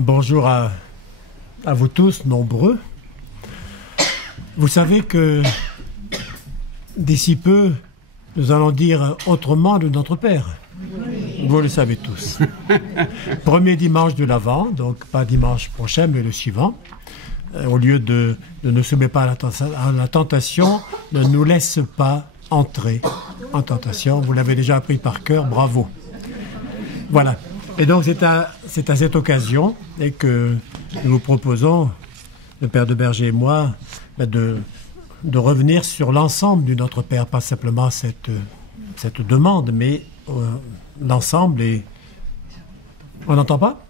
Bonjour à vous tous, nombreux. Vous savez que d'ici peu, nous allons dire autrement de notre Père. Oui. Vous le savez tous. Premier dimanche de l'Avent, donc pas dimanche prochain, mais le suivant. Au lieu de ne soumet pas à la tentation, ne nous laisse pas entrer en tentation. Vous l'avez déjà appris par cœur, bravo. Voilà. Et donc c'est à cette occasion et que nous vous proposons, le Père de Berger et moi, de revenir sur l'ensemble du Notre Père, pas simplement cette demande, mais l'ensemble. Et on n'entend pas?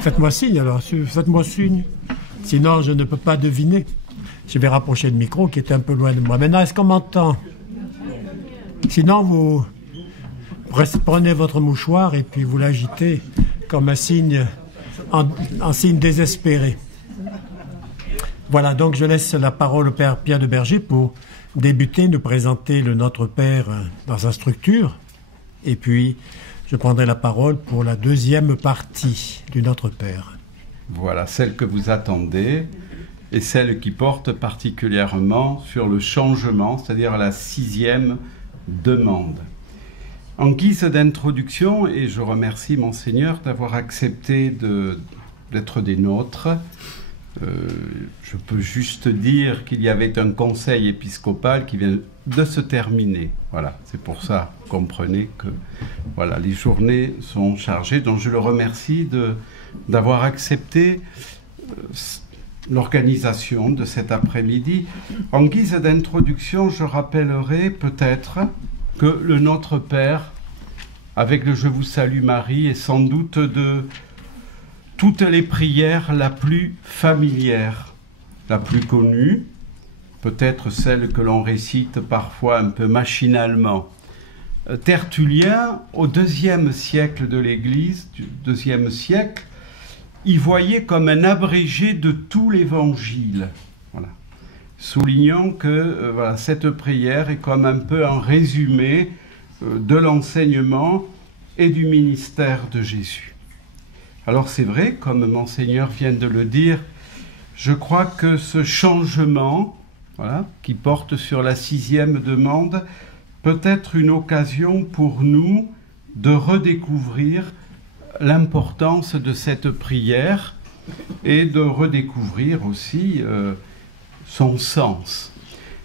Faites-moi signe alors, faites-moi signe. Sinon je ne peux pas deviner. Je vais rapprocher le micro qui est un peu loin de moi. Maintenant, est-ce qu'on m'entend? Sinon vous prenez votre mouchoir et puis vous l'agitez comme un signe, en signe désespéré. Voilà, donc je laisse la parole au Père Pierre de Berger pour débuter, nous présenter le Notre Père dans sa structure. Et puis, je prendrai la parole pour la deuxième partie du Notre Père. Voilà, celle que vous attendez et celle qui porte particulièrement sur le changement, c'est-à-dire la 6e demande. En guise d'introduction, et je remercie Monseigneur d'avoir accepté d'être des nôtres, je peux juste dire qu'il y avait un conseil épiscopal qui vient de se terminer. Voilà, c'est pour ça, comprenez que voilà, les journées sont chargées. Donc je le remercie d'avoir accepté l'organisation de cet après-midi. En guise d'introduction, je rappellerai peut-être que le Notre Père, avec le Je vous salue Marie, est sans doute de toutes les prières la plus familière, la plus connue, peut-être celle que l'on récite parfois un peu machinalement. Tertullien, au IIe siècle de l'Église, du IIe siècle, y voyait comme un abrégé de tout l'Évangile. Voilà. Soulignant que cette prière est comme un peu un résumé de l'enseignement et du ministère de Jésus. Alors c'est vrai, comme Monseigneur vient de le dire, je crois que ce changement, qui porte sur la 6e demande, peut être une occasion pour nous de redécouvrir l'importance de cette prière et de redécouvrir aussi son sens.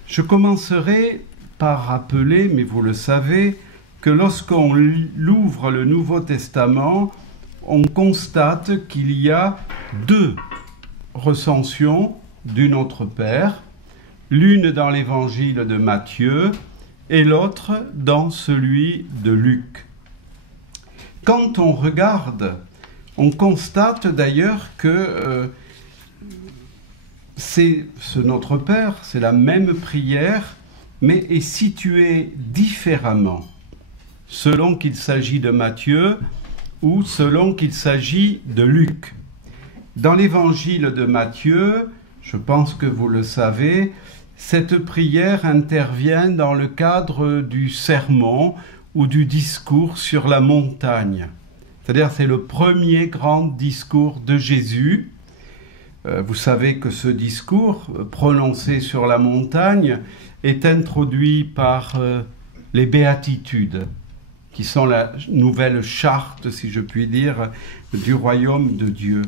Je commencerai par rappeler, mais vous le savez, que lorsqu'on ouvre le Nouveau Testament, on constate qu'il y a 2 recensions du Notre Père, l'une dans l'évangile de Matthieu et l'autre dans celui de Luc. Quand on regarde, on constate d'ailleurs que ce Notre Père, c'est la même prière, mais est située différemment, selon qu'il s'agit de Matthieu ou selon qu'il s'agit de Luc. Dans l'évangile de Matthieu, je pense que vous le savez, cette prière intervient dans le cadre du sermon ou du discours sur la montagne. C'est-à-dire c'est le premier grand discours de Jésus. Vous savez que ce discours prononcé sur la montagne est introduit par les béatitudes, qui sont la nouvelle charte, si je puis dire, du royaume de Dieu.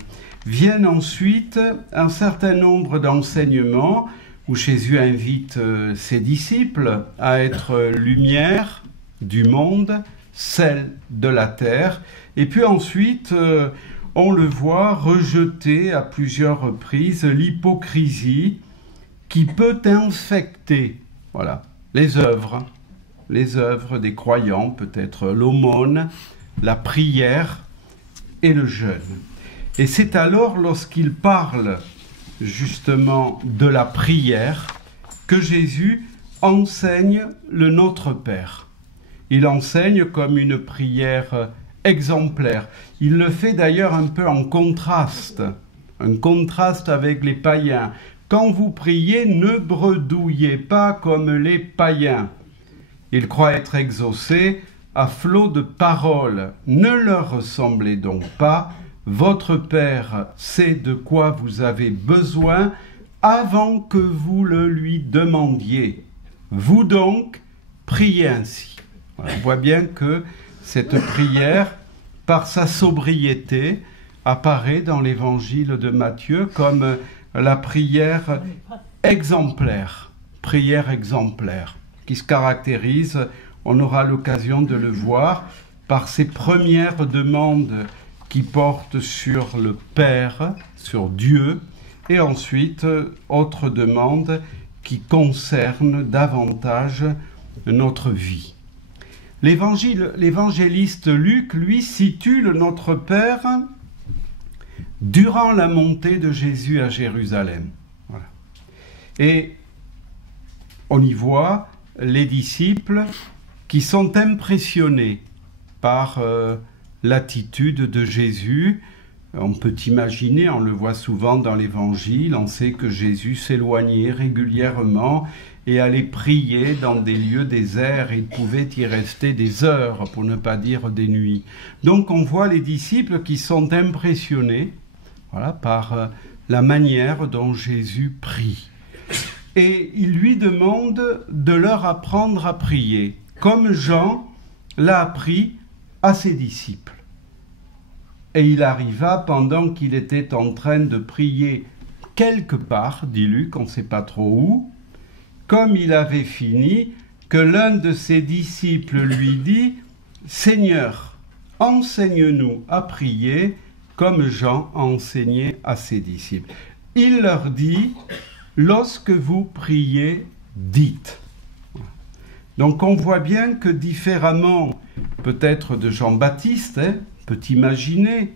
Viennent ensuite un certain nombre d'enseignements où Jésus invite ses disciples à être lumière du monde, sel de la terre, et puis ensuite on le voit rejeter à plusieurs reprises l'hypocrisie qui peut infecter les œuvres des croyants, peut-être l'aumône, la prière et le jeûne. Et c'est alors lorsqu'il parle justement de la prière que Jésus enseigne le Notre Père. Il enseigne comme une prière exemplaire. Il le fait d'ailleurs un peu en contraste, un contraste avec les païens. Quand vous priez, ne bredouillez pas comme les païens. Ils croient être exaucés à flot de paroles. Ne leur ressemblez donc pas, votre Père sait de quoi vous avez besoin avant que vous le lui demandiez. Vous donc, priez ainsi. Voilà, on voit bien que cette prière, par sa sobriété, apparaît dans l'évangile de Matthieu comme la prière exemplaire, qui se caractérise, on aura l'occasion de le voir, par ses premières demandes qui portent sur le Père, sur Dieu, et ensuite autres demandes qui concernent davantage notre vie. L'évangéliste Luc, lui, situe le Notre Père durant la montée de Jésus à Jérusalem. Voilà. Et on y voit les disciples qui sont impressionnés par l'attitude de Jésus. On peut imaginer, on le voit souvent dans l'Évangile, on sait que Jésus s'éloignait régulièrement et allait prier dans des lieux déserts, et il pouvait y rester des heures, pour ne pas dire des nuits. Donc on voit les disciples qui sont impressionnés, voilà, par la manière dont Jésus prie. Et il lui demande de leur apprendre à prier, comme Jean l'a appris à ses disciples. Et il arriva, pendant qu'il était en train de prier quelque part, dit Luc, on ne sait pas trop où, comme il avait fini, que l'un de ses disciples lui dit « Seigneur, enseigne-nous à prier comme Jean a enseigné à ses disciples. » Il leur dit « Lorsque vous priez, dites. » Donc on voit bien que différemment peut-être de Jean-Baptiste, peut imaginer,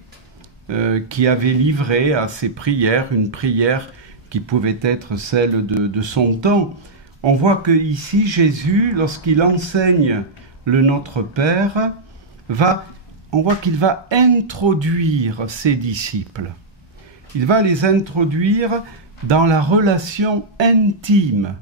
qui avait livré à ses prières une prière qui pouvait être celle de son temps. On voit que ici Jésus, lorsqu'il enseigne le Notre Père, on voit qu'il va introduire ses disciples. Il va les introduire dans la relation intime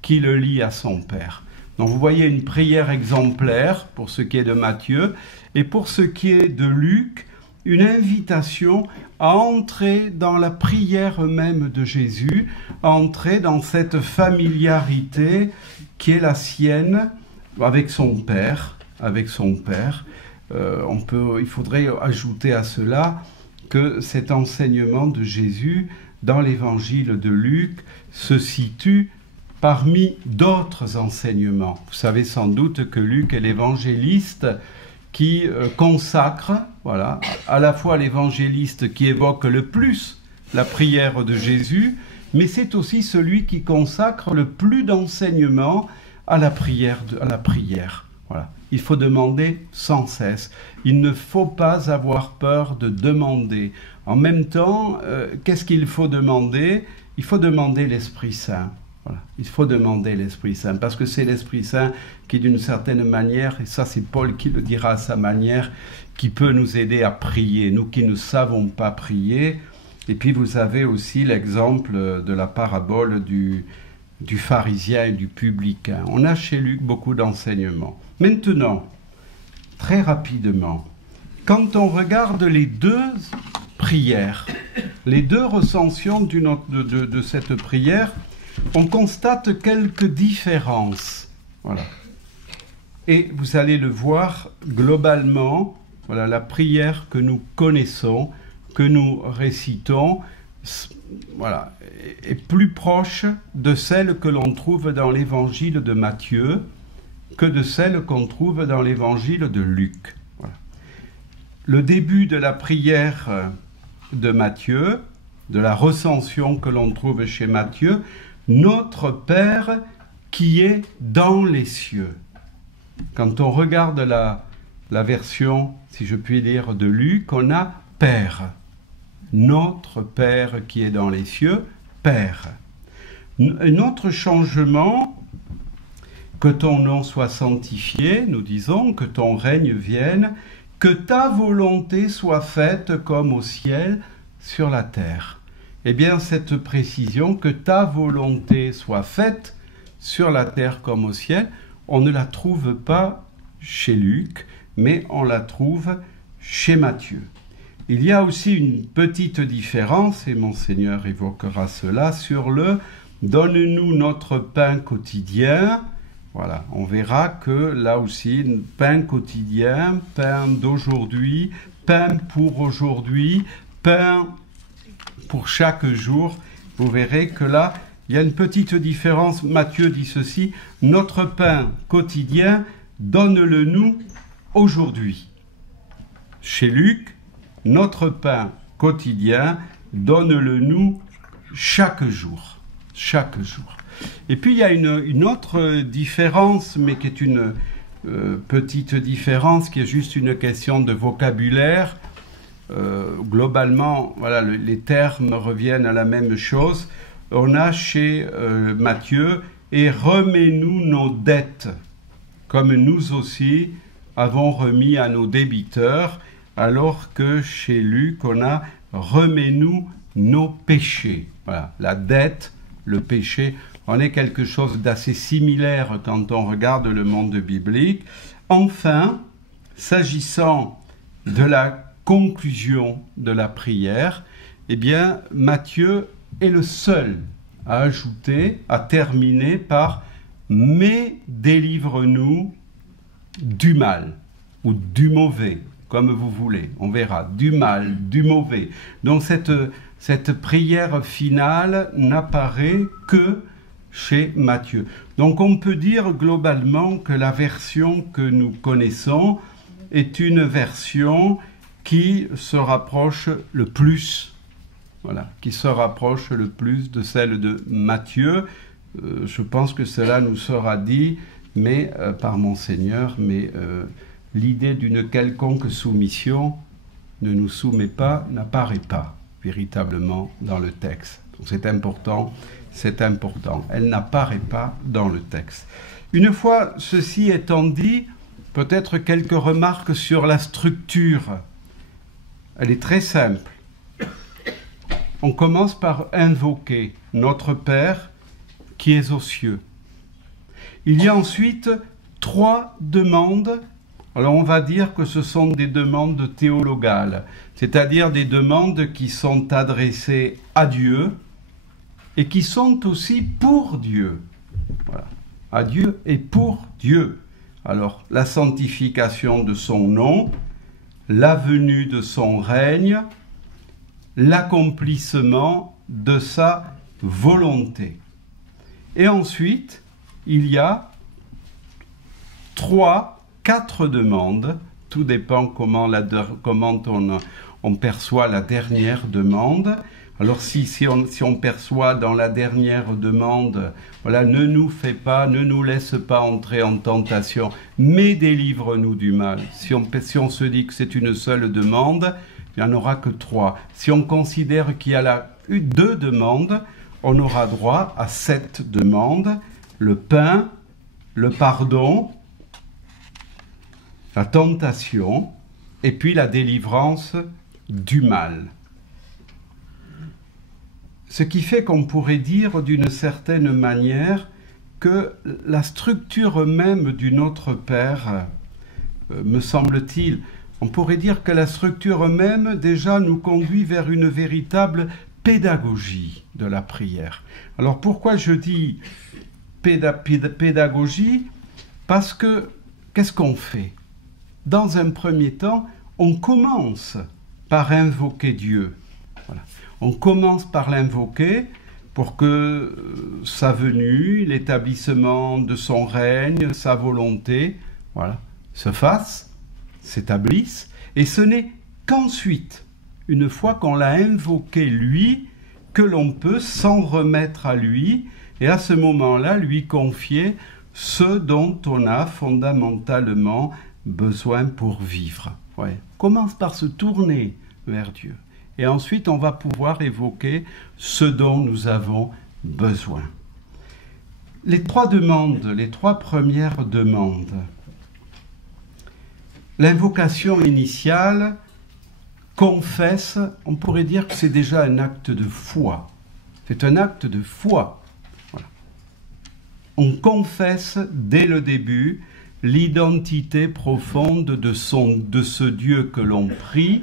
qui le lie à son Père. Donc vous voyez une prière exemplaire pour ce qui est de Matthieu, et pour ce qui est de Luc, une invitation à entrer dans la prière même de Jésus, à entrer dans cette familiarité qui est la sienne avec son Père. Il faudrait ajouter à cela que cet enseignement de Jésus dans l'évangile de Luc se situe parmi d'autres enseignements. Vous savez sans doute que Luc est l'évangéliste qui consacre, voilà, à la fois l'évangéliste qui évoque le plus la prière de Jésus, mais c'est aussi celui qui consacre le plus d'enseignements à la prière. Voilà. Il faut demander sans cesse. Il ne faut pas avoir peur de demander. En même temps, qu'est-ce qu'il faut demander ? Il faut demander l'Esprit Saint. Voilà. Il faut demander l'Esprit Saint, parce que c'est l'Esprit Saint qui, d'une certaine manière, et ça c'est Paul qui le dira à sa manière, qui peut nous aider à prier, nous qui ne savons pas prier. Et puis vous avez aussi l'exemple de la parabole du pharisien et du publicain. On a chez Luc beaucoup d'enseignements. Maintenant, très rapidement, quand on regarde les deux prières, les deux recensions de cette prière, on constate quelques différences. Voilà. Et vous allez le voir globalement, voilà, la prière que nous connaissons, que nous récitons, voilà, est plus proche de celle que l'on trouve dans l'évangile de Matthieu que de celle qu'on trouve dans l'évangile de Luc. Voilà. Le début de la prière de Matthieu, de la recension que l'on trouve chez Matthieu, Notre Père qui est dans les cieux. Quand on regarde la version, si je puis dire, de Luc, on a Père. Notre Père qui est dans les cieux, Père. Un autre changement, que ton nom soit sanctifié, nous disons, que ton règne vienne, que ta volonté soit faite comme au ciel, sur la terre. Eh bien, cette précision, que ta volonté soit faite sur la terre comme au ciel, on ne la trouve pas chez Luc, mais on la trouve chez Matthieu. Il y a aussi une petite différence, et Monseigneur évoquera cela, sur le « donne-nous notre pain quotidien ». Voilà, on verra que là aussi, pain quotidien, pain d'aujourd'hui, pain pour aujourd'hui, pain pour chaque jour. Vous verrez que là, il y a une petite différence. Matthieu dit ceci, « Notre pain quotidien, donne-le-nous aujourd'hui ». Chez Luc, « Notre pain quotidien, donne-le-nous chaque jour ». Chaque jour. Et puis il y a une autre différence, mais qui est une petite différence, qui est juste une question de vocabulaire. Globalement, voilà, les termes reviennent à la même chose. On a chez Matthieu « Et remets-nous nos dettes, comme nous aussi avons remis à nos débiteurs », alors que chez Luc, on a « Remets-nous nos péchés ». Voilà, la dette, le péché, on est quelque chose d'assez similaire quand on regarde le monde biblique. Enfin, s'agissant de la conclusion de la prière, eh bien, Matthieu est le seul à ajouter, à terminer par « mais délivre-nous du mal » ou du mauvais, comme vous voulez. On verra, du mal, du mauvais. Donc cette prière finale n'apparaît que chez Matthieu. Donc on peut dire globalement que la version que nous connaissons est une version qui se rapproche le plus, voilà, qui se rapproche le plus de celle de Matthieu. Je pense que cela nous sera dit, mais par Monseigneur, mais l'idée d'une quelconque soumission ne nous soumet pas, n'apparaît pas véritablement dans le texte. Donc c'est important. C'est important. Elle n'apparaît pas dans le texte. Une fois ceci étant dit, peut-être quelques remarques sur la structure. Elle est très simple. On commence par invoquer notre Père qui est aux cieux. Il y a ensuite 3 demandes. Alors on va dire que ce sont des demandes théologales, c'est-à-dire des demandes qui sont adressées à Dieu, et qui sont aussi pour Dieu. Voilà. À Dieu et pour Dieu. Alors, la sanctification de son nom, la venue de son règne, l'accomplissement de sa volonté. Et ensuite, il y a 4 demandes. Tout dépend comment on perçoit la dernière demande. Alors si on perçoit dans la dernière demande, voilà, ne nous fais pas, ne nous laisse pas entrer en tentation, mais délivre-nous du mal. Si on se dit que c'est une seule demande, il n'y en aura que 3. Si on considère qu'il y a 2 demandes, on aura droit à 7 demandes. Le pain, le pardon, la tentation, et puis la délivrance du mal. Ce qui fait qu'on pourrait dire d'une certaine manière que la structure même du Notre Père, me semble-t-il, on pourrait dire que la structure même déjà nous conduit vers une véritable pédagogie de la prière. Alors pourquoi je dis pédagogie? Parce que qu'est-ce qu'on fait? Dans un premier temps, on commence par invoquer Dieu. Voilà. On commence par l'invoquer pour que sa venue, l'établissement de son règne, sa volonté, voilà, se fasse, s'établisse. Et ce n'est qu'ensuite, une fois qu'on l'a invoqué lui, que l'on peut s'en remettre à lui et à ce moment-là lui confier ce dont on a fondamentalement besoin pour vivre. Ouais. On commence par se tourner vers Dieu. Et ensuite, on va pouvoir évoquer ce dont nous avons besoin. Les 3 demandes, les 3 premières demandes. L'invocation initiale confesse, on pourrait dire que c'est déjà un acte de foi. C'est un acte de foi. Voilà. On confesse dès le début l'identité profonde de ce Dieu que l'on prie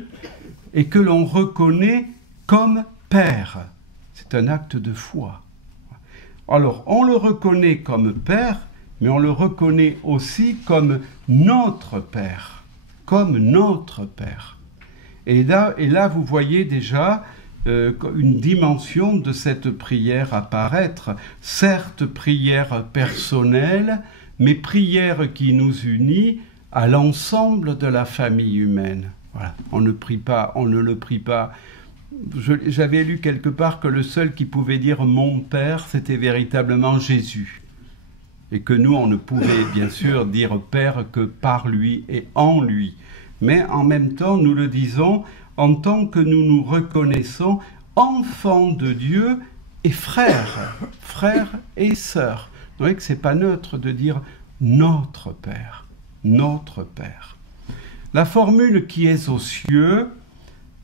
et que l'on reconnaît comme Père. C'est un acte de foi. Alors, on le reconnaît comme Père, mais on le reconnaît aussi comme notre Père. Comme notre Père. Et là, vous voyez déjà une dimension de cette prière apparaître. Certes, prière personnelle, mais prière qui nous unit à l'ensemble de la famille humaine. Voilà. On ne le prie pas. J'avais lu quelque part que le seul qui pouvait dire « mon Père », c'était véritablement Jésus. Et que nous, on ne pouvait bien sûr dire « Père » que par lui et en lui. Mais en même temps, nous le disons en tant que nous nous reconnaissons enfants de Dieu et frères et sœurs. Vous voyez que ce n'est pas neutre de dire « notre Père », notre Père. La formule qui est aux cieux,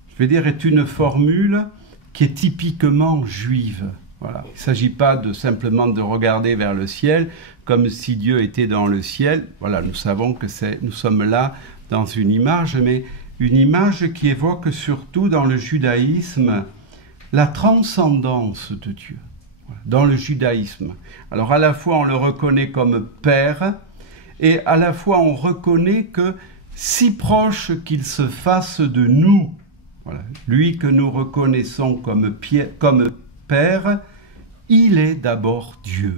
je vais dire, est une formule qui est typiquement juive. Voilà. Il ne s'agit pas simplement de regarder vers le ciel comme si Dieu était dans le ciel. Voilà, nous savons que nous sommes là dans une image, mais une image qui évoque surtout dans le judaïsme la transcendance de Dieu. Voilà, dans le judaïsme. Alors à la fois on le reconnaît comme Père, et à la fois on reconnaît que si proche qu'il se fasse de nous, voilà, lui que nous reconnaissons comme Père, il est d'abord Dieu.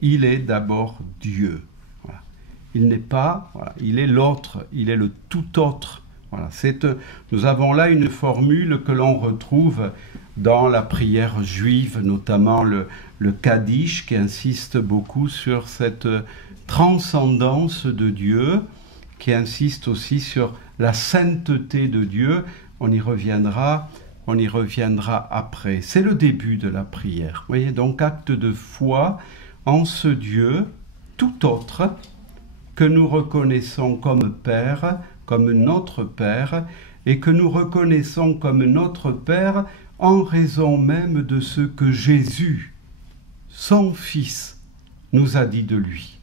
Il est d'abord Dieu. Voilà. Il n'est pas, voilà, il est l'autre, il est le tout autre. Voilà. Nous avons là une formule que l'on retrouve dans la prière juive, notamment le Kaddish, qui insiste beaucoup sur cette transcendance de Dieu, qui insiste aussi sur la sainteté de Dieu. On y reviendra après. C'est le début de la prière. Vous voyez, donc acte de foi en ce Dieu tout autre que nous reconnaissons comme Père, comme notre Père, et que nous reconnaissons comme notre Père en raison même de ce que Jésus, son Fils, nous a dit de lui,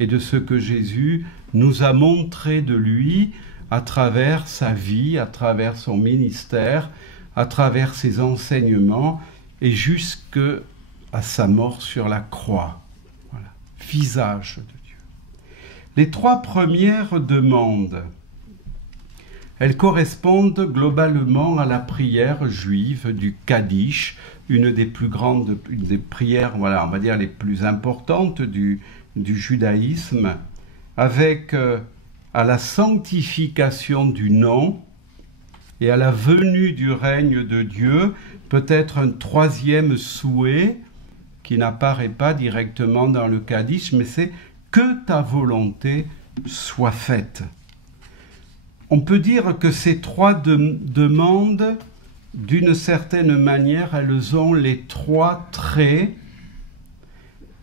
et de ce que Jésus nous a montré de lui à travers sa vie, à travers son ministère, à travers ses enseignements, et jusqu'à sa mort sur la croix. Voilà. Visage de Dieu. Les trois premières demandes, elles correspondent globalement à la prière juive du Kaddish, une des prières, voilà, on va dire les plus importantes du judaïsme, avec à la sanctification du nom et à la venue du règne de Dieu, peut-être un troisième souhait qui n'apparaît pas directement dans le Kaddish, mais c'est que ta volonté soit faite. On peut dire que ces trois demandes, d'une certaine manière, elles ont les trois traits,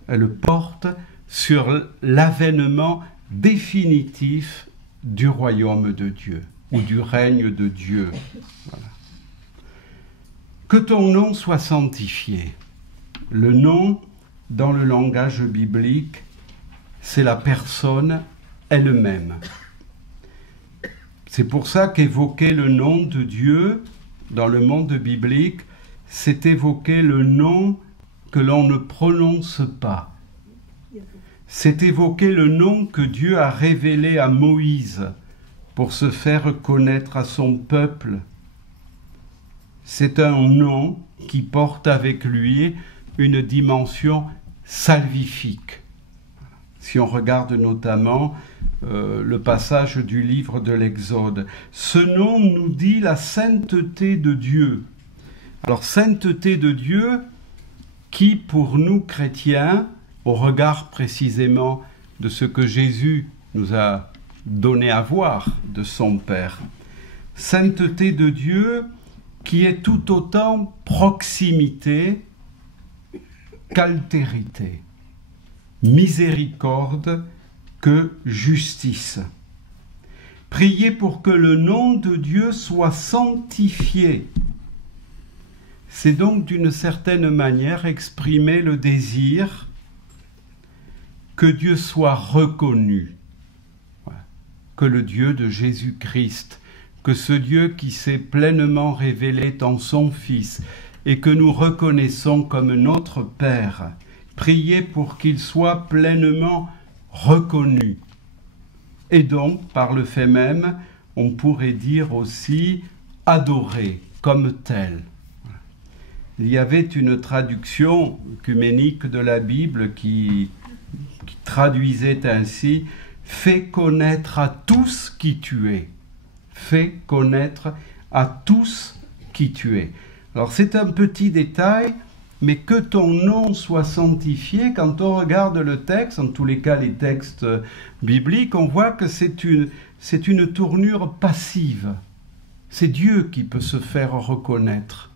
elles portent sur l'avènement définitif du royaume de Dieu, ou du règne de Dieu. Voilà. Que ton nom soit sanctifié. Le nom, dans le langage biblique, c'est la personne elle-même. C'est pour ça qu'évoquer le nom de Dieu dans le monde biblique, c'est évoquer le nom que l'on ne prononce pas. C'est évoquer le nom que Dieu a révélé à Moïse pour se faire connaître à son peuple. C'est un nom qui porte avec lui une dimension salvifique. Si on regarde notamment le passage du livre de l'Exode, ce nom nous dit la sainteté de Dieu. Alors, sainteté de Dieu qui, pour nous chrétiens, au regard précisément de ce que Jésus nous a donné à voir de son Père, sainteté de Dieu qui est tout autant proximité qu'altérité, miséricorde que justice. Priez pour que le nom de Dieu soit sanctifié. C'est donc d'une certaine manière exprimer le désir que Dieu soit reconnu, que le Dieu de Jésus-Christ, que ce Dieu qui s'est pleinement révélé en son Fils et que nous reconnaissons comme notre Père, priez pour qu'il soit pleinement reconnu. Et donc, par le fait même, on pourrait dire aussi adoré comme tel. Il y avait une traduction œcuménique de la Bible qui traduisait ainsi « Fais connaître à tous qui tu es ». Fais connaître à tous qui tu es. Alors c'est un petit détail, mais que ton nom soit sanctifié, quand on regarde le texte, en tous les cas les textes bibliques, on voit que c'est une tournure passive. C'est Dieu qui peut se faire reconnaître.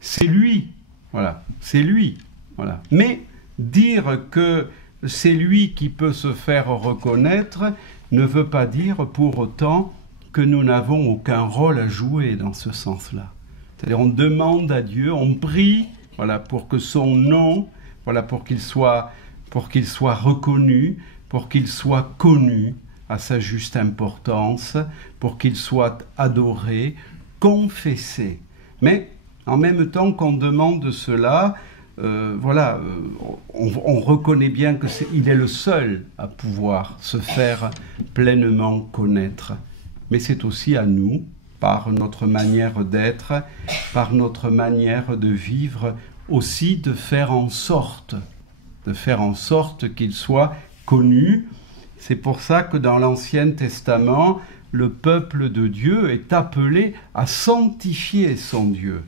C'est lui, voilà, c'est lui, voilà. Mais dire que c'est lui qui peut se faire reconnaître ne veut pas dire pour autant que nous n'avons aucun rôle à jouer dans ce sens-là. C'est-à-dire on demande à Dieu, on prie, voilà, pour que son nom, voilà, pour qu'il soit reconnu, pour qu'il soit connu à sa juste importance, pour qu'il soit adoré, confessé. Mais en même temps qu'on demande cela, on reconnaît bien qu'il est le seul à pouvoir se faire pleinement connaître. Mais c'est aussi à nous, par notre manière d'être, par notre manière de vivre, aussi de faire en sorte qu'il soit connu. C'est pour ça que dans l'Ancien Testament, le peuple de Dieu est appelé à sanctifier son Dieu,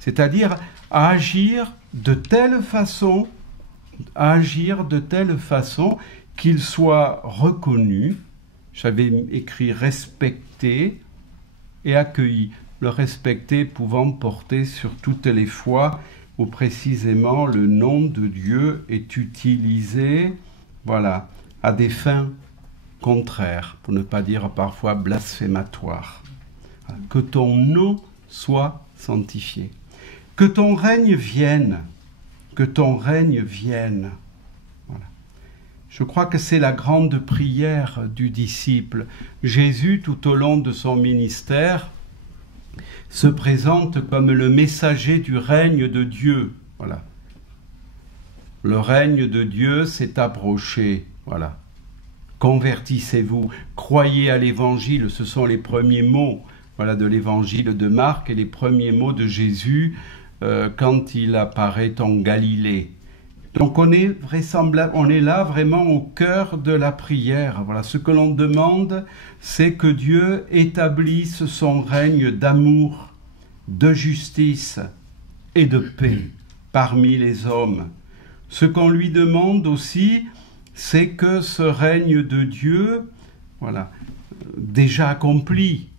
c'est-à-dire à agir de telle façon qu'il soit reconnu. J'avais écrit respecté et accueilli. Le respecter pouvant porter sur toutes les fois où précisément le nom de Dieu est utilisé, voilà, à des fins contraires, pour ne pas dire parfois blasphématoires. Que ton nom soit sanctifié. Que ton règne vienne. Que ton règne vienne. Voilà. Je crois que c'est la grande prière du disciple. Jésus, tout au long de son ministère, se présente comme le messager du règne de Dieu. Voilà. Le règne de Dieu s'est approché. Voilà. Convertissez-vous, croyez à l'évangile. Ce sont les premiers mots, voilà, de l'évangile de Marc et les premiers mots de Jésus quand il apparaît en Galilée. Donc on est là vraiment au cœur de la prière. Voilà, ce que l'on demande, c'est que Dieu établisse son règne d'amour, de justice et de paix parmi les hommes. Ce qu'on lui demande aussi, c'est que ce règne de Dieu, voilà, déjà accompli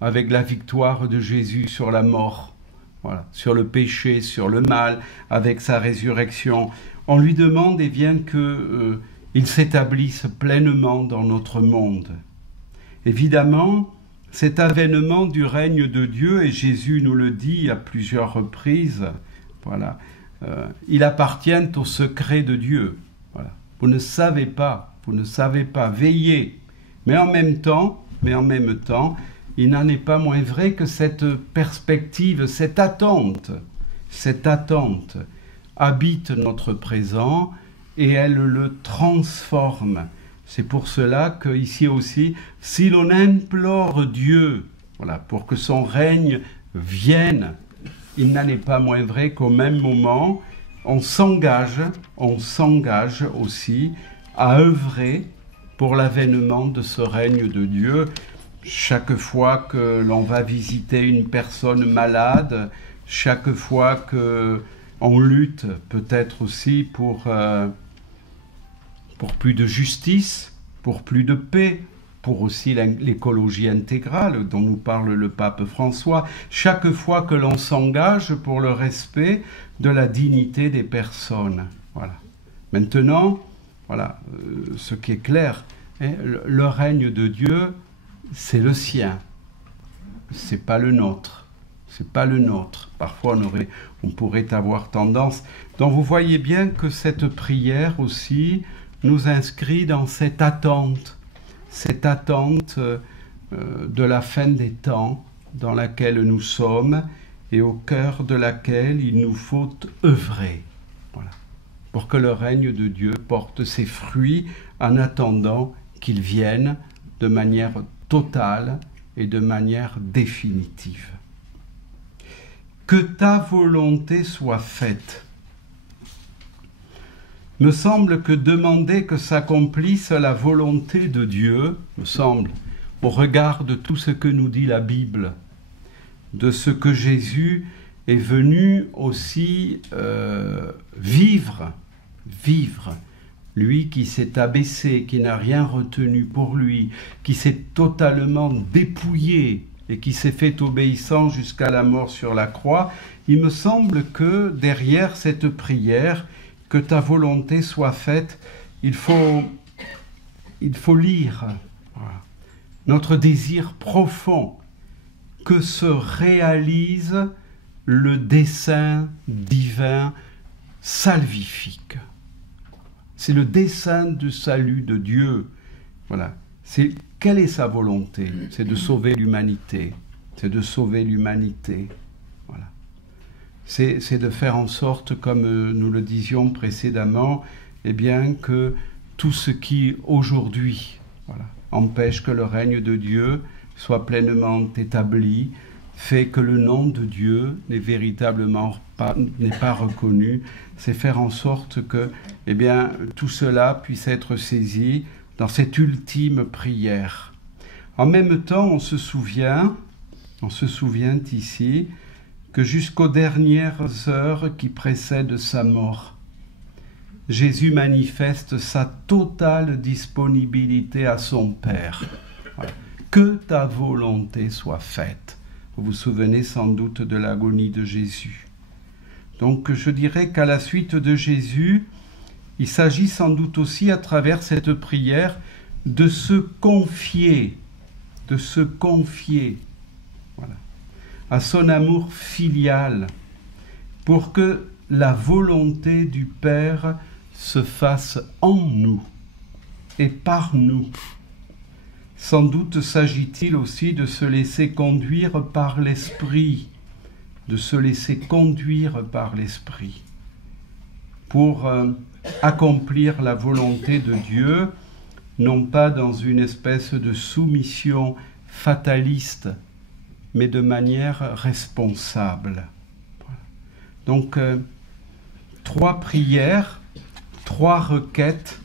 avec la victoire de Jésus sur la mort, voilà, sur le péché, sur le mal, avec sa résurrection. On lui demande bien qu'il s'établisse pleinement dans notre monde. Évidemment, cet avènement du règne de Dieu, et Jésus nous le dit à plusieurs reprises, voilà, il appartient au secret de Dieu. Voilà. Vous ne savez pas, veillez. Mais en même temps, il n'en est pas moins vrai que cette perspective, cette attente habite notre présent et elle le transforme. C'est pour cela qu'ici aussi, si l'on implore Dieu, voilà, pour que son règne vienne, il n'en est pas moins vrai qu'au même moment, on s'engage aussi à œuvrer pour l'avènement de ce règne de Dieu. Chaque fois que l'on va visiter une personne malade, chaque fois qu'on lutte peut-être aussi pour plus de justice, pour plus de paix, pour aussi l'écologie intégrale dont nous parle le pape François, chaque fois que l'on s'engage pour le respect de la dignité des personnes. Voilà. Maintenant, voilà, ce qui est clair, hein, le règne de Dieu, c'est le sien, c'est pas le nôtre. C'est pas le nôtre. Parfois, on pourrait avoir tendance. Donc, vous voyez bien que cette prière aussi nous inscrit dans cette attente de la fin des temps dans laquelle nous sommes et au cœur de laquelle il nous faut œuvrer, voilà, pour que le règne de Dieu porte ses fruits en attendant qu'il vienne de manière totale et de manière définitive. Que ta volonté soit faite. Me semble que demander que s'accomplisse la volonté de Dieu, me semble, au regard de tout ce que nous dit la Bible, de ce que Jésus est venu aussi vivre, lui qui s'est abaissé, qui n'a rien retenu pour lui, qui s'est totalement dépouillé et qui s'est fait obéissant jusqu'à la mort sur la croix, il me semble que derrière cette prière, que ta volonté soit faite, il faut lire notre désir profond que se réalise le dessein divin salvifique. C'est le dessein du salut de Dieu. Voilà. Quelle est sa volonté? C'est de sauver l'humanité. C'est de sauver l'humanité. Voilà. C'est de faire en sorte, comme nous le disions précédemment, eh bien, que tout ce qui aujourd'hui, voilà, empêche que le règne de Dieu soit pleinement établi, fait que le nom de Dieu n'est pas reconnu, c'est faire en sorte que, eh bien, tout cela puisse être saisi dans cette ultime prière. En même temps, on se souvient ici que jusqu'aux dernières heures qui précèdent sa mort, Jésus manifeste sa totale disponibilité à son Père. Voilà. Que ta volonté soit faite. Vous vous souvenez sans doute de l'agonie de Jésus. Donc je dirais qu'à la suite de Jésus, il s'agit sans doute aussi à travers cette prière de se confier, voilà, à son amour filial, pour que la volonté du Père se fasse en nous et par nous. Sans doute s'agit-il aussi de se laisser conduire par l'Esprit, pour accomplir la volonté de Dieu, non pas dans une espèce de soumission fataliste, mais de manière responsable. Donc, 3 prières, 3 requêtes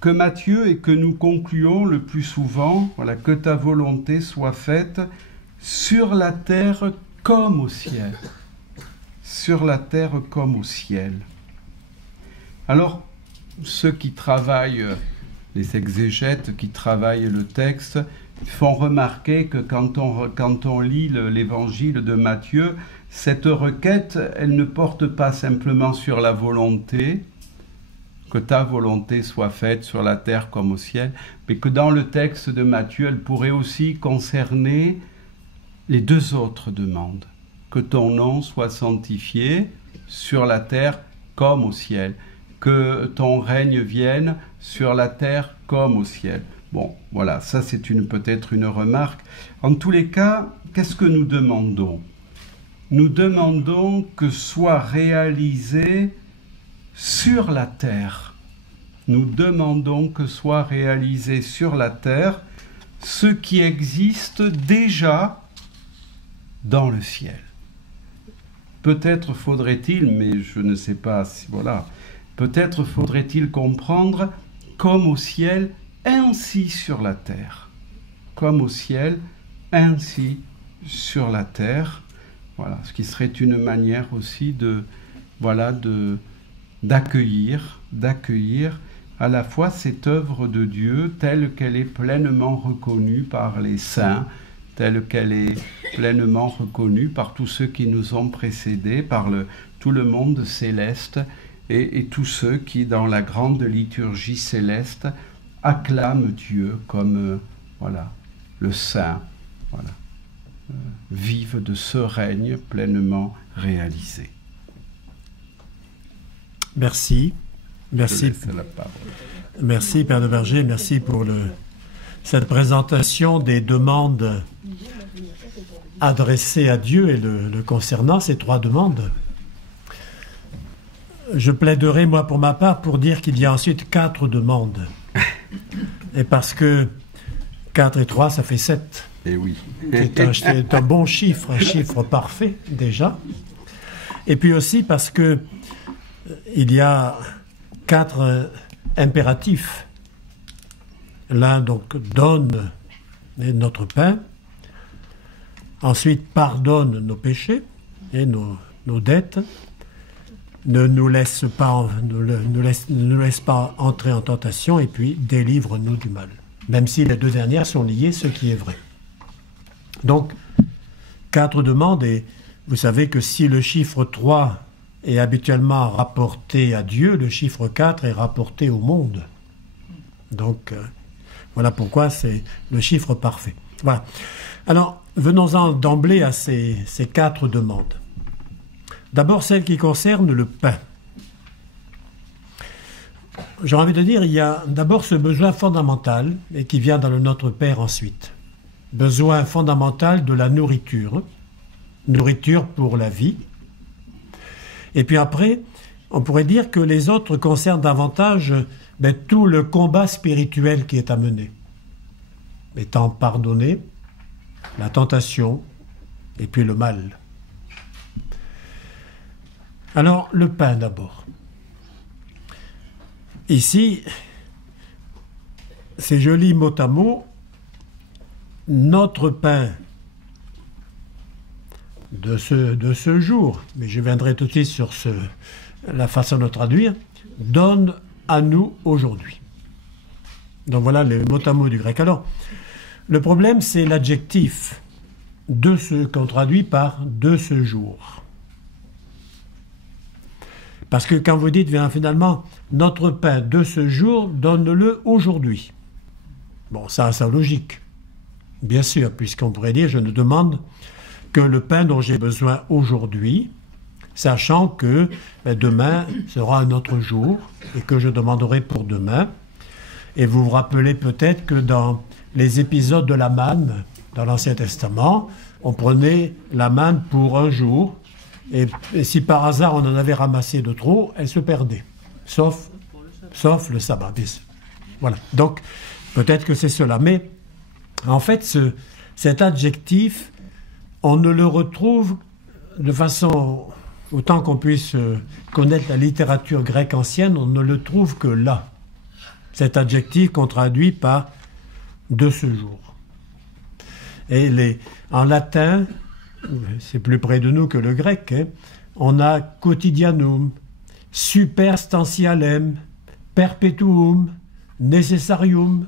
que Matthieu et que nous concluons le plus souvent, voilà, que ta volonté soit faite sur la terre comme au ciel. Sur la terre comme au ciel. Alors, ceux qui travaillent, les exégètes qui travaillent le texte, font remarquer que quand on lit l'évangile de Matthieu, cette requête, elle ne porte pas simplement sur la volonté, que ta volonté soit faite sur la terre comme au ciel, mais que dans le texte de Matthieu, elle pourrait aussi concerner les 2 autres demandes. Que ton nom soit sanctifié sur la terre comme au ciel. Que ton règne vienne sur la terre comme au ciel. Bon, voilà, ça c'est peut-être une remarque. En tous les cas, qu'est-ce que nous demandons? Nous demandons que soit réalisé sur la terre. Nous demandons que soit réalisé sur la terre ce qui existe déjà dans le ciel. Peut-être faudrait-il, mais je ne sais pas si, voilà, peut-être faudrait-il comprendre comme au ciel, ainsi sur la terre. Comme au ciel, ainsi sur la terre. Voilà, ce qui serait une manière aussi d'accueillir à la fois cette œuvre de Dieu telle qu'elle est pleinement reconnue par les saints, telle qu'elle est pleinement reconnue par tous ceux qui nous ont précédés, par tout le monde céleste et tous ceux qui, dans la grande liturgie céleste, acclament Dieu comme le Saint, vivent de ce règne pleinement réalisé. Merci. Je laisse la parole. Merci, Père de Verger, merci pour cette présentation des demandes adressées à Dieu et le concernant, ces 3 demandes, je plaiderai, moi, pour ma part, pour dire qu'il y a ensuite 4 demandes. Et parce que 4 et 3, ça fait 7. Et oui. C'est un bon chiffre, un chiffre parfait, déjà. Et puis aussi parce que il y a 4 impératifs. L'un, donc, donne notre pain. Ensuite, pardonne nos péchés et nos dettes. Ne nous laisse pas entrer en tentation, et puis délivre-nous du mal. Même si les 2 dernières sont liées, ce qui est vrai. Donc, 4 demandes, et vous savez que si le chiffre 3 est habituellement rapporté à Dieu, le chiffre 4 est rapporté au monde. Donc, voilà pourquoi c'est le chiffre parfait. Voilà. Alors, venons-en d'emblée à ces 4 demandes. D'abord, celle qui concerne le pain. J'ai envie de dire, il y a d'abord ce besoin fondamental, et qui vient dans le Notre Père ensuite. Besoin fondamental de la nourriture. Nourriture pour la vie. Et puis après, on pourrait dire que les autres concernent davantage tout le combat spirituel qui est à mener. Étant pardonné, la tentation, et puis le mal. Alors, le pain d'abord. Ici, c'est joli mot à mot, notre pain de ce jour, mais je viendrai tout de suite sur la façon de traduire, donne à nous aujourd'hui. Donc voilà le mot à mot du grec. Alors, le problème, c'est l'adjectif qu'on traduit par de ce jour. Parce que quand vous dites finalement notre pain de ce jour, donne-le aujourd'hui. Bon, ça a sa logique. Bien sûr, puisqu'on pourrait dire je ne demande que le pain dont j'ai besoin aujourd'hui, sachant que demain sera un autre jour et que je demanderai pour demain. Et vous vous rappelez peut-être que dans les épisodes de la manne, dans l'Ancien Testament, on prenait la manne pour un jour. Et si par hasard on en avait ramassé de trop, elle se perdait, sauf le sabbat. Voilà. Donc, peut-être que c'est cela. Mais, en fait, cet adjectif, on ne le retrouve de façon, autant qu'on puisse connaître la littérature grecque ancienne, on ne le trouve que là. Cet adjectif qu'on traduit par « de ce jour ». Et en latin, c'est plus près de nous que le grec, on a quotidianum, superstantialem, perpetuum, necessarium,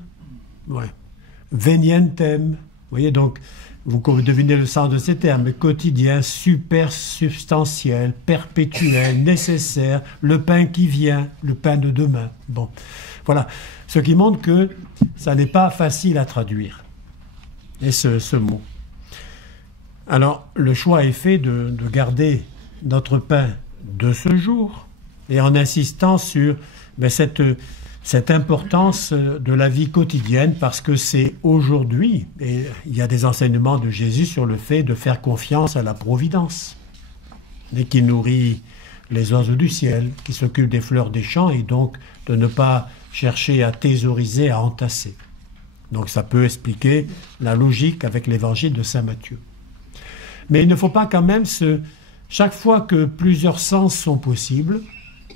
venientem. Vous voyez, donc, vous devinez le sens de ces termes, quotidien, supersubstantiel, perpétuel, nécessaire, le pain qui vient, le pain de demain. Bon, voilà. Ce qui montre que ça n'est pas facile à traduire, et ce mot. Alors, le choix est fait de garder notre pain de ce jour, et en insistant sur cette importance de la vie quotidienne, parce que c'est aujourd'hui, et il y a des enseignements de Jésus sur le fait de faire confiance à la providence, et qui nourrit les oiseaux du ciel, qui s'occupe des fleurs des champs, et donc de ne pas chercher à thésauriser, à entasser. Donc ça peut expliquer la logique avec l'évangile de saint Matthieu. Mais il ne faut pas quand même chaque fois que plusieurs sens sont possibles,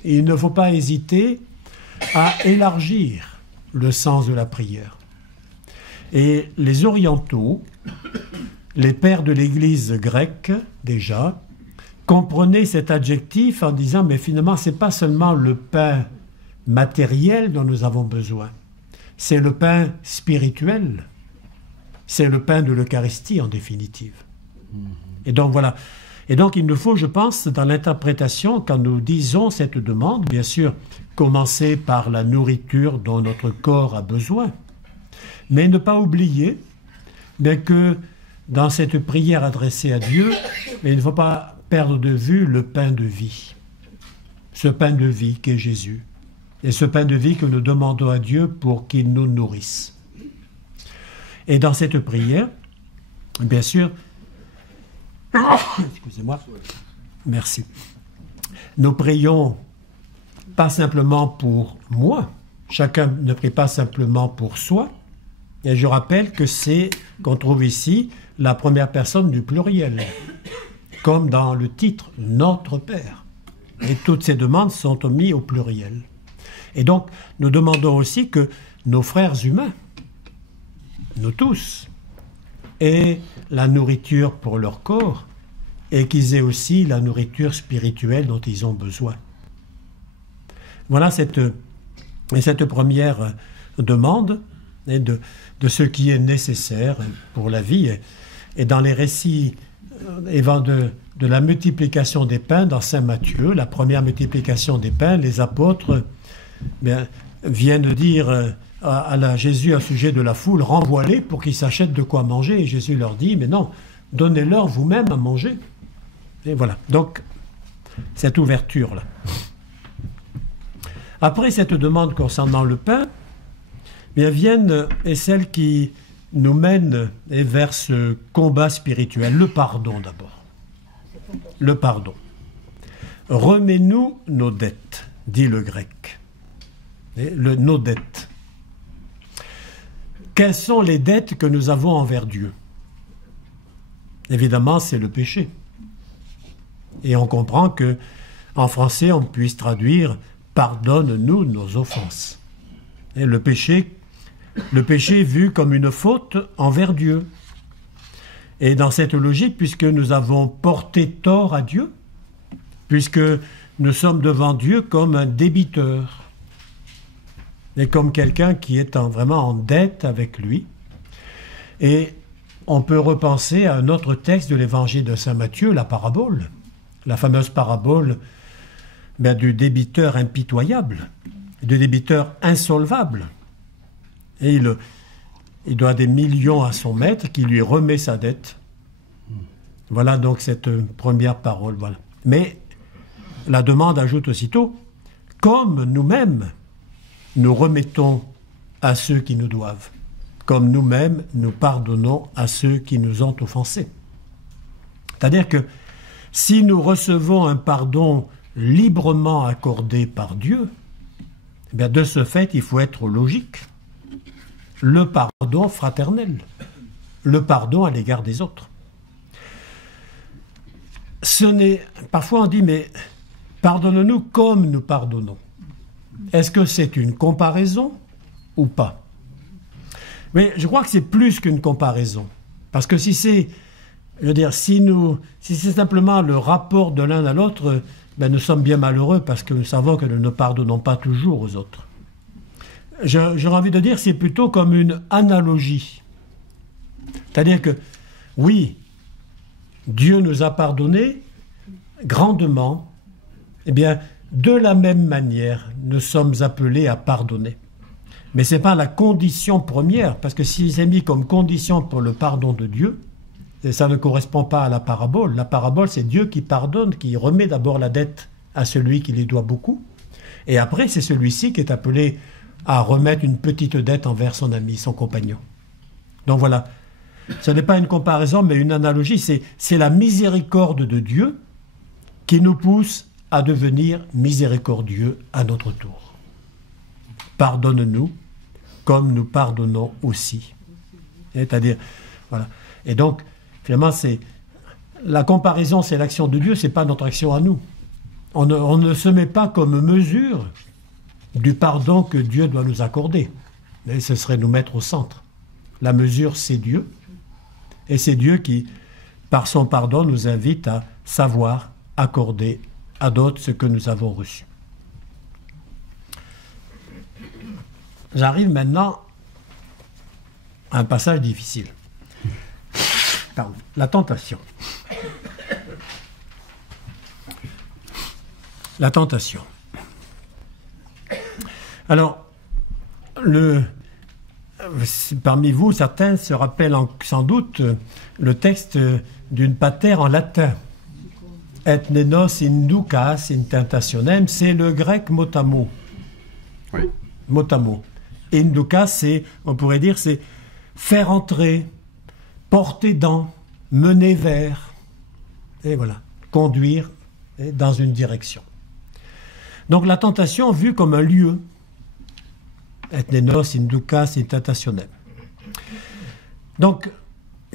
il ne faut pas hésiter à élargir le sens de la prière. Et les orientaux, les pères de l'Église grecque déjà, comprenaient cet adjectif en disant mais finalement c'est pas seulement le pain matériel dont nous avons besoin, c'est le pain spirituel, c'est le pain de l'Eucharistie en définitive. Et donc voilà. Et donc il nous faut, je pense, dans l'interprétation, quand nous disons cette demande, bien sûr, commencer par la nourriture dont notre corps a besoin, mais ne pas oublier que dans cette prière adressée à Dieu, il ne faut pas perdre de vue le pain de vie. Ce pain de vie qu'est Jésus. Et ce pain de vie que nous demandons à Dieu pour qu'il nous nourrisse. Et dans cette prière, bien sûr, excusez-moi, merci. Nous prions pas simplement pour moi, chacun ne prie pas simplement pour soi. Et je rappelle que c'est, qu'on trouve ici, la première personne du pluriel, comme dans le titre « Notre Père ». Et toutes ces demandes sont mises au pluriel. Et donc, nous demandons aussi que nos frères humains, nous tous, aient la nourriture pour leur corps et qu'ils aient aussi la nourriture spirituelle dont ils ont besoin. Voilà cette première demande de ce qui est nécessaire pour la vie. Et dans les récits de la multiplication des pains dans Saint Matthieu, la première multiplication des pains, les apôtres viennent dire à Jésus à sujet de la foule, renvoie-les pour qu'ils s'achètent de quoi manger. Et Jésus leur dit, mais non, donnez-leur vous-même à manger. Et voilà, donc cette ouverture-là. Après cette demande concernant le pain, viennent celles qui nous mènent vers ce combat spirituel, le pardon d'abord. Le pardon. Remets-nous nos dettes, dit le grec. Nos dettes. Quelles sont les dettes que nous avons envers Dieu? Évidemment, c'est le péché. Et on comprend que en français, on puisse traduire « pardonne-nous nos offenses ». Et le péché vu comme une faute envers Dieu. Et dans cette logique, puisque nous avons porté tort à Dieu, puisque nous sommes devant Dieu comme un débiteur, et comme quelqu'un qui est vraiment en dette avec lui. Et on peut repenser à un autre texte de l'évangile de Saint Matthieu, la parabole, la fameuse parabole du débiteur impitoyable, du débiteur insolvable. Et il doit des millions à son maître qui lui remet sa dette. Voilà donc cette première parole. Voilà. Mais la demande ajoute aussitôt, comme nous-mêmes, nous remettons à ceux qui nous doivent, comme nous-mêmes, nous pardonnons à ceux qui nous ont offensés. C'est-à-dire que si nous recevons un pardon librement accordé par Dieu, de ce fait, il faut être logique. Le pardon fraternel, le pardon à l'égard des autres. Parfois on dit, mais pardonne-nous comme nous pardonnons. Est-ce que c'est une comparaison ou pas? Mais je crois que c'est plus qu'une comparaison. Parce que si c'est simplement le rapport de l'un à l'autre, nous sommes bien malheureux parce que nous savons que nous ne pardonnons pas toujours aux autres. J'aurais envie de dire, c'est plutôt comme une analogie. C'est-à-dire que, oui, Dieu nous a pardonné grandement, de la même manière, nous sommes appelés à pardonner. Mais ce n'est pas la condition première, parce que si c'est mis comme condition pour le pardon de Dieu, ça ne correspond pas à la parabole. La parabole, c'est Dieu qui pardonne, qui remet d'abord la dette à celui qui lui doit beaucoup, et après, c'est celui-ci qui est appelé à remettre une petite dette envers son ami, son compagnon. Donc voilà, ce n'est pas une comparaison, mais une analogie. C'est la miséricorde de Dieu qui nous pousse à devenir miséricordieux à notre tour. Pardonne-nous comme nous pardonnons aussi. C'est-à-dire, voilà. Et donc, finalement, la comparaison, c'est l'action de Dieu, c'est pas notre action à nous. On ne se met pas comme mesure du pardon que Dieu doit nous accorder. Mais ce serait nous mettre au centre. La mesure, c'est Dieu. Et c'est Dieu qui, par son pardon, nous invite à savoir accorder à d'autres ce que nous avons reçu. J'arrive maintenant à un passage difficile. Pardon. La tentation. La tentation. Alors, parmi vous, certains se rappellent sans doute le texte d'une pater en latin. Et nenos inducas in tentationem, c'est le grec mot à mot. Oui. Mot à mot. Inducas, on pourrait dire, faire entrer, porter dans, mener vers, et voilà, conduire dans une direction. Donc la tentation vue comme un lieu, ethnenos, indukas, tentationem. Donc,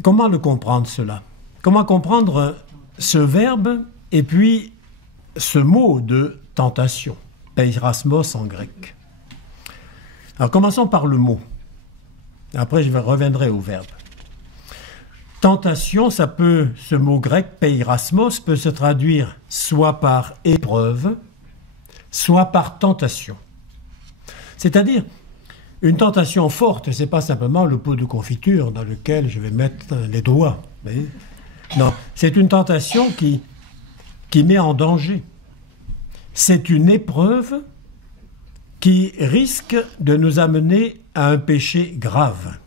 comment le comprendre cela? Comment comprendre ce verbe et puis ce mot de tentation, peirasmos en grec? Alors commençons par le mot. Après je reviendrai au verbe. Tentation, ce mot grec, peirasmos, peut se traduire soit par épreuve, soit par tentation. C'est-à-dire, une tentation forte, ce n'est pas simplement le pot de confiture dans lequel je vais mettre les doigts. Vous voyez? Non, c'est une tentation qui met en danger. C'est une épreuve qui risque de nous amener à un péché grave.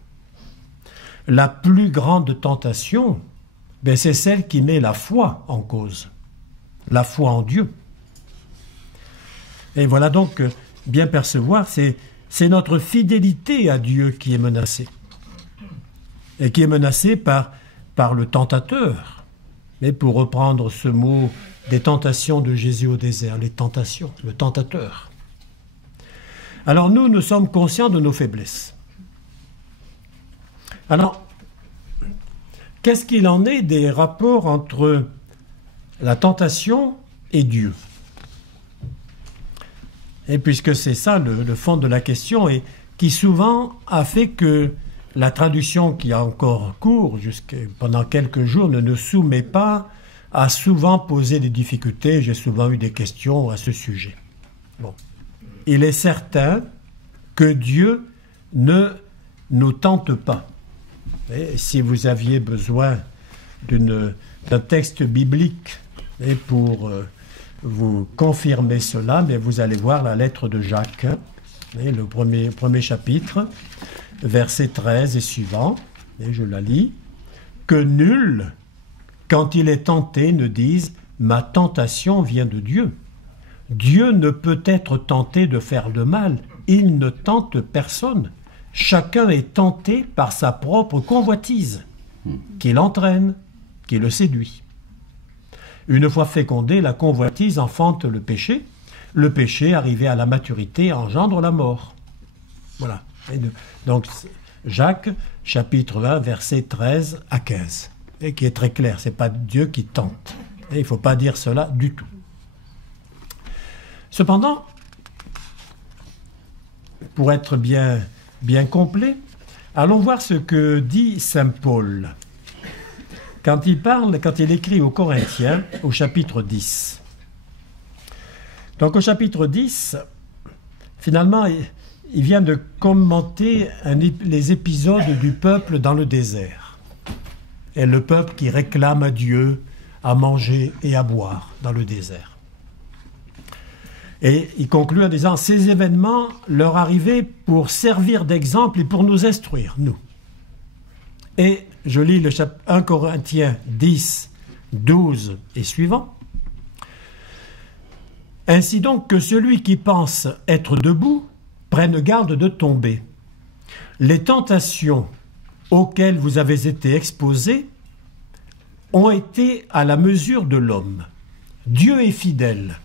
La plus grande tentation, c'est celle qui met la foi en cause, la foi en Dieu. Et voilà donc, bien percevoir, c'est notre fidélité à Dieu qui est menacée. Et qui est menacée par le tentateur. Mais pour reprendre ce mot des tentations de Jésus au désert, les tentations, le tentateur. Alors nous sommes conscients de nos faiblesses. Alors, qu'est-ce qu'il en est des rapports entre la tentation et Dieu? Et puisque c'est ça le fond de la question, et qui souvent a fait que la traduction qui a encore cours pendant quelques jours ne nous soumet pas, a souvent posé des difficultés. J'ai souvent eu des questions à ce sujet. Bon. Il est certain que Dieu ne nous tente pas. Et si vous aviez besoin d'un texte biblique pour vous confirmer cela, mais vous allez voir la lettre de Jacques, le premier chapitre, verset 13 et suivant, et je la lis. « Que nul, quand il est tenté, ne dise « Ma tentation vient de Dieu ». Dieu ne peut être tenté de faire le mal, il ne tente personne. Chacun est tenté par sa propre convoitise, qui l'entraîne, qui le séduit. Une fois fécondée, la convoitise enfante le péché. Le péché, arrivé à la maturité, engendre la mort. Voilà. Donc, Jacques, chapitre 1, versets 13 à 15. Et qui est très clair, ce n'est pas Dieu qui tente. Et il ne faut pas dire cela du tout. Cependant, pour être bien complet, allons voir ce que dit saint Paul quand il écrit aux Corinthiens au chapitre 10. Donc au chapitre 10, finalement, il vient de commenter les épisodes du peuple dans le désert. Et le peuple qui réclame à Dieu à manger et à boire dans le désert. Et il conclut en disant, ces événements leur arrivaient pour servir d'exemple et pour nous instruire, nous. Et je lis le 1 Corinthiens 10, 12 et suivant. Ainsi donc que celui qui pense être debout prenne garde de tomber. Les tentations auxquelles vous avez été exposés ont été à la mesure de l'homme. Dieu est fidèle.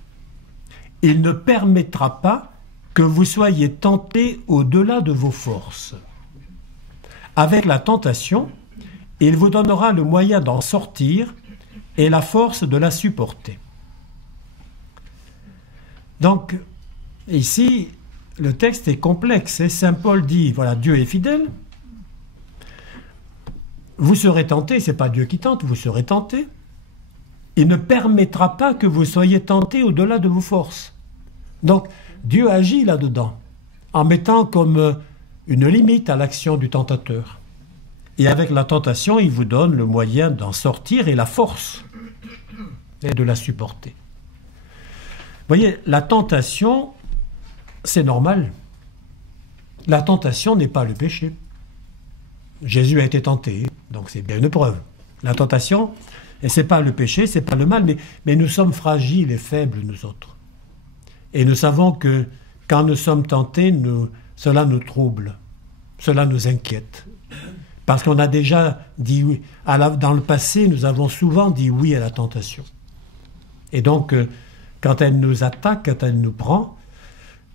Il ne permettra pas que vous soyez tentés au-delà de vos forces. Avec la tentation, il vous donnera le moyen d'en sortir et la force de la supporter. Donc, ici, le texte est complexe. Et saint Paul dit, voilà, Dieu est fidèle. Vous serez tentés, ce n'est pas Dieu qui tente, vous serez tentés. Il ne permettra pas que vous soyez tentés au-delà de vos forces. Donc, Dieu agit là-dedans, en mettant comme une limite à l'action du tentateur. Et avec la tentation, il vous donne le moyen d'en sortir et la force, et de la supporter. Vous voyez, la tentation, c'est normal. La tentation n'est pas le péché. Jésus a été tenté, donc c'est bien une preuve. La tentation, et ce n'est pas le péché, ce n'est pas le mal, mais nous sommes fragiles et faibles, nous autres. Et nous savons que quand nous sommes tentés, cela nous trouble, cela nous inquiète. Parce qu'on a déjà dit oui. Dans le passé, nous avons souvent dit oui à la tentation. Et donc, quand elle nous attaque, quand elle nous prend,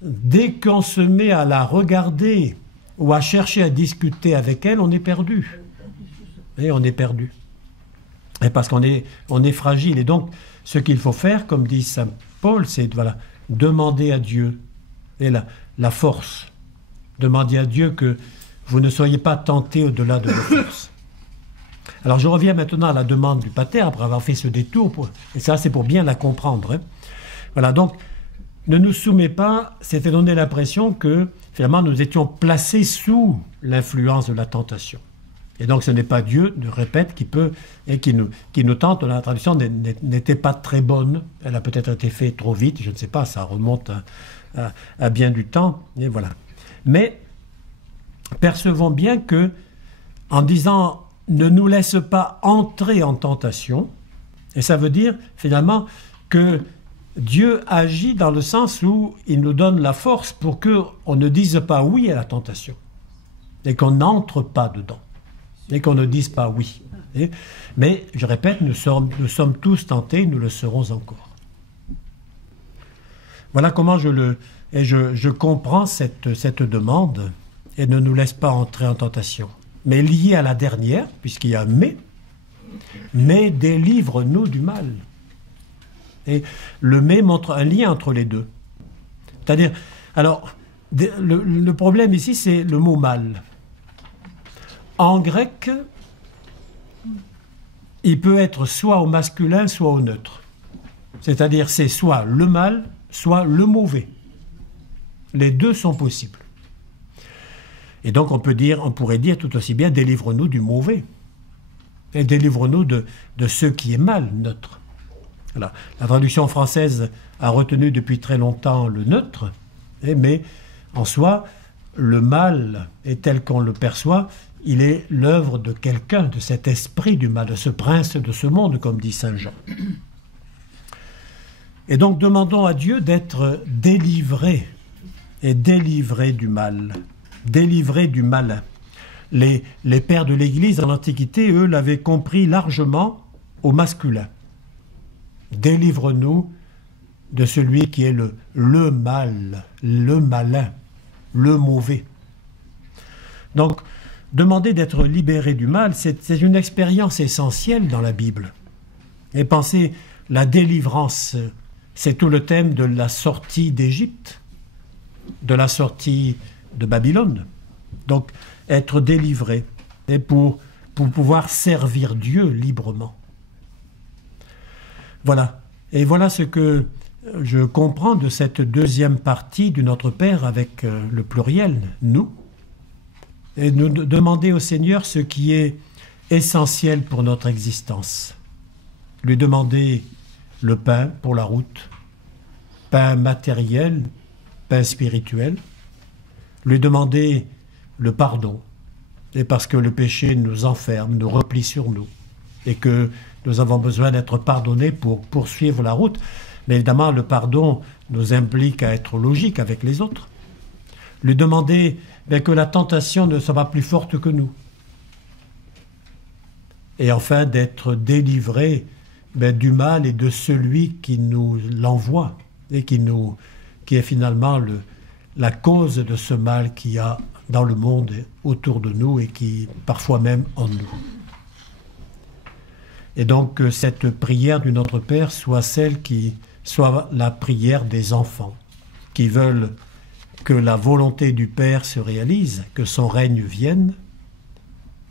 dès qu'on se met à la regarder ou à chercher à discuter avec elle, on est perdu. Et on est perdu. Et parce qu'on est fragile. Et donc, ce qu'il faut faire, comme dit saint Paul, c'est demander à Dieu et la force. Demander à Dieu que vous ne soyez pas tentés au-delà de vos forces. Alors, je reviens maintenant à la demande du pater, après avoir fait ce détour. Et ça, c'est pour bien la comprendre. Voilà, donc, ne nous soumet pas, c'était donner l'impression que, finalement, nous étions placés sous l'influence de la tentation. Et donc, ce n'est pas Dieu, je répète, qui nous tente. La traduction n'était pas très bonne. Elle a peut-être été faite trop vite, je ne sais pas, ça remonte à bien du temps. Et voilà. Mais, percevons bien que, en disant « ne nous laisse pas entrer en tentation », et ça veut dire, finalement, que Dieu agit dans le sens où il nous donne la force pour qu'on ne dise pas oui à la tentation et qu'on n'entre pas dedans et qu'on ne dise pas oui. Mais, je répète, nous sommes tous tentés, nous le serons encore. Voilà comment je comprends cette demande et ne nous laisse pas entrer en tentation. Mais lié à la dernière, puisqu'il y a mais délivre-nous du mal. Et le mais montre un lien entre les deux. C'est-à-dire, alors, le problème ici, c'est le mot mal. En grec, il peut être soit au masculin, soit au neutre. C'est-à-dire, c'est soit le mal, soit le mauvais. Les deux sont possibles. Et donc, on pourrait dire tout aussi bien, délivre-nous du mauvais. Et délivre-nous de ce qui est mal, neutre. Voilà. La traduction française a retenu depuis très longtemps le neutre, mais en soi, le mal est tel qu'on le perçoit, il est l'œuvre de quelqu'un, de cet esprit du mal, de ce prince de ce monde, comme dit saint Jean. Et donc demandons à Dieu d'être délivré, et délivré du mal, délivré du malin. Les pères de l'Église en Antiquité, eux, l'avaient compris largement au masculin. Délivre-nous de celui qui est le mal, le malin, le mauvais. Donc, demander d'être libéré du mal, c'est une expérience essentielle dans la Bible. Et pensez, la délivrance, c'est tout le thème de la sortie d'Égypte, de la sortie de Babylone. Donc, être délivré, et pour pouvoir servir Dieu librement. Voilà. Et voilà ce que je comprends de cette deuxième partie du Notre Père avec le pluriel, nous. Et nous demander au Seigneur ce qui est essentiel pour notre existence. Lui demander le pain pour la route, pain matériel, pain spirituel. Lui demander le pardon, et parce que le péché nous enferme, nous replie sur nous, et que nous avons besoin d'être pardonnés pour poursuivre la route. Mais évidemment, le pardon nous implique à être logique avec les autres. Lui demander que la tentation ne soit pas plus forte que nous. Et enfin, d'être délivré du mal et de celui qui nous l'envoie, et qui est finalement la cause de ce mal qu'il y a dans le monde autour de nous et qui parfois même en nous. Et donc que cette prière du Notre Père soit celle qui soit la prière des enfants, qui veulent que la volonté du Père se réalise, que son règne vienne,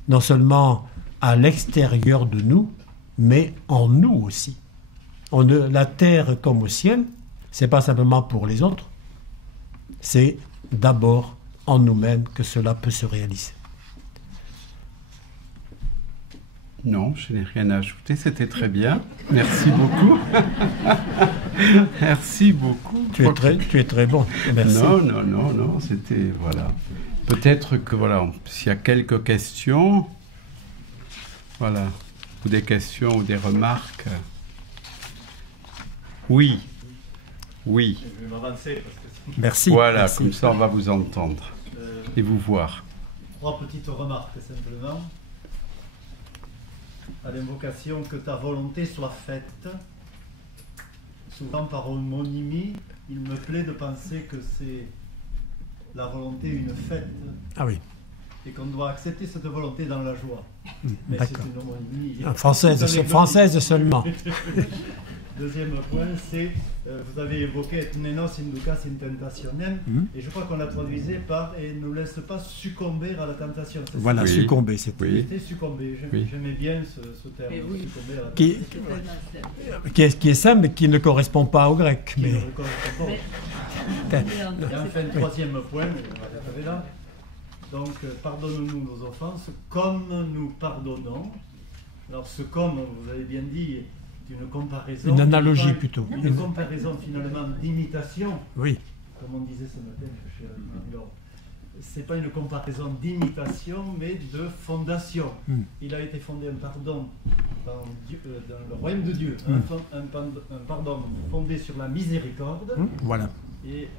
non seulement à l'extérieur de nous, mais en nous aussi. La terre comme au ciel, c'est pas simplement pour les autres, c'est d'abord en nous-mêmes que cela peut se réaliser. Non, je n'ai rien à ajouter, c'était très bien. Merci beaucoup. Merci beaucoup. Tu es très bon. Merci. Non, c'était, voilà. Peut-être que, voilà, s'il y a quelques questions, voilà, ou des questions ou des remarques. Oui. Je vais m'avancer parce que... Merci. Voilà, merci. Comme ça on va vous entendre et vous voir. 3 petites remarques simplement. À l'invocation que ta volonté soit faite, souvent par homonymie, il me plaît de penser que c'est la volonté une fête. Ah oui. Et qu'on doit accepter cette volonté dans la joie. Mais c'est une homonymie. Française seulement. Deuxième point, c'est, vous avez évoqué et nenos inducas in tentationem, et je crois qu'on l'a traduisé par et ne laisse pas succomber à la tentation. Voilà, oui. Succomber, c'était. Oui. C'était succomber, j'aimais bien ce terme, succomber à la tentation. Qui est simple, mais qui ne correspond pas au grec. Qui Mais... ne correspond pas. Et enfin, troisième point, on va l'arrêter là. Donc, pardonne-nous nos offenses comme nous pardonnons. Alors, ce comme, vous avez bien dit, une comparaison. Une analogie plutôt. Une comparaison finalement d'imitation. Oui. Comme on disait ce matin chez Marie-Laure. Ce n'est pas une comparaison d'imitation, mais de fondation. Il a été fondé un pardon dans le royaume de Dieu. Un pardon fondé sur la miséricorde. Voilà. Et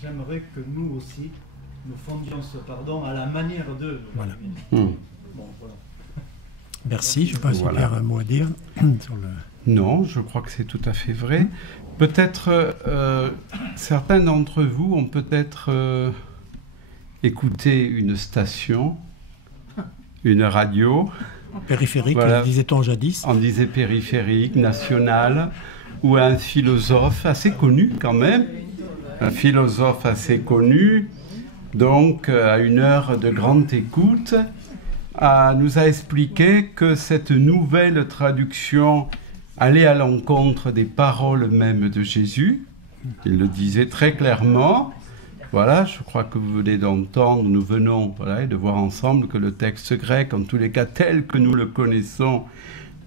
j'aimerais que nous aussi, nous fondions ce pardon à la manière de. Voilà. Bon, voilà. Merci. Je ne sais pas si Voilà. Pierre a un mot à dire sur le... Non, je crois que c'est tout à fait vrai. Peut-être certains d'entre vous ont peut-être écouté une station, une radio. Périphérique, Voilà. disait-on jadis. On disait périphérique, national, ou un philosophe assez connu quand même. Un philosophe assez connu, donc à une heure de grande écoute, nous a expliqué que cette nouvelle traduction allait à l'encontre des paroles mêmes de Jésus. Il le disait très clairement. Voilà, je crois que vous venez d'entendre, nous venons et de voir ensemble que le texte grec, en tous les cas tel que nous le connaissons,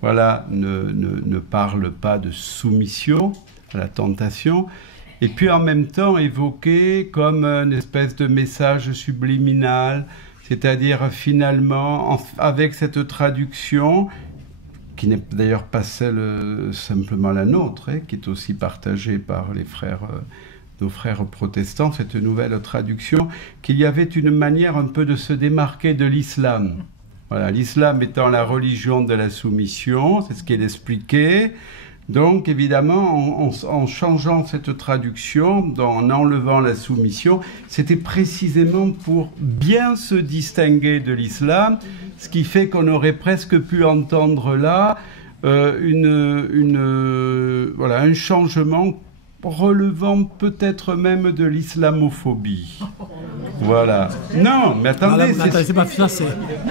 voilà, ne parle pas de soumission à la tentation. Et puis en même temps évoqué comme une espèce de message subliminal, c'est-à-dire finalement, avec cette traduction, qui n'est d'ailleurs pas celle simplement la nôtre, qui est aussi partagée par les frères, nos frères protestants, cette nouvelle traduction, qu'il y avait une manière un peu de se démarquer de l'islam. Voilà, l'islam étant la religion de la soumission, c'est ce qu'il expliquait. Donc, évidemment, en changeant cette traduction, en enlevant la soumission, c'était précisément pour bien se distinguer de l'islam, ce qui fait qu'on aurait presque pu entendre là un changement relevant peut-être même de l'islamophobie. Voilà. Non, mais attendez. C'est pas ça,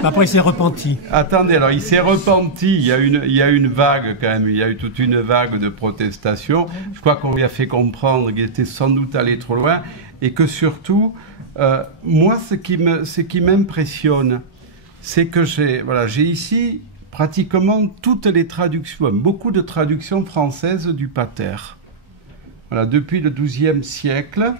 après il s'est repenti. Attendez, alors il s'est repenti. Il y a une vague quand même. Il y a eu toute une vague de protestations. Je crois qu'on lui a fait comprendre qu'il était sans doute allé trop loin et que surtout, moi, ce qui m'impressionne, c'est que j'ai ici pratiquement toutes les traductions, beaucoup de traductions françaises du Pater. Voilà, depuis le XIIe siècle,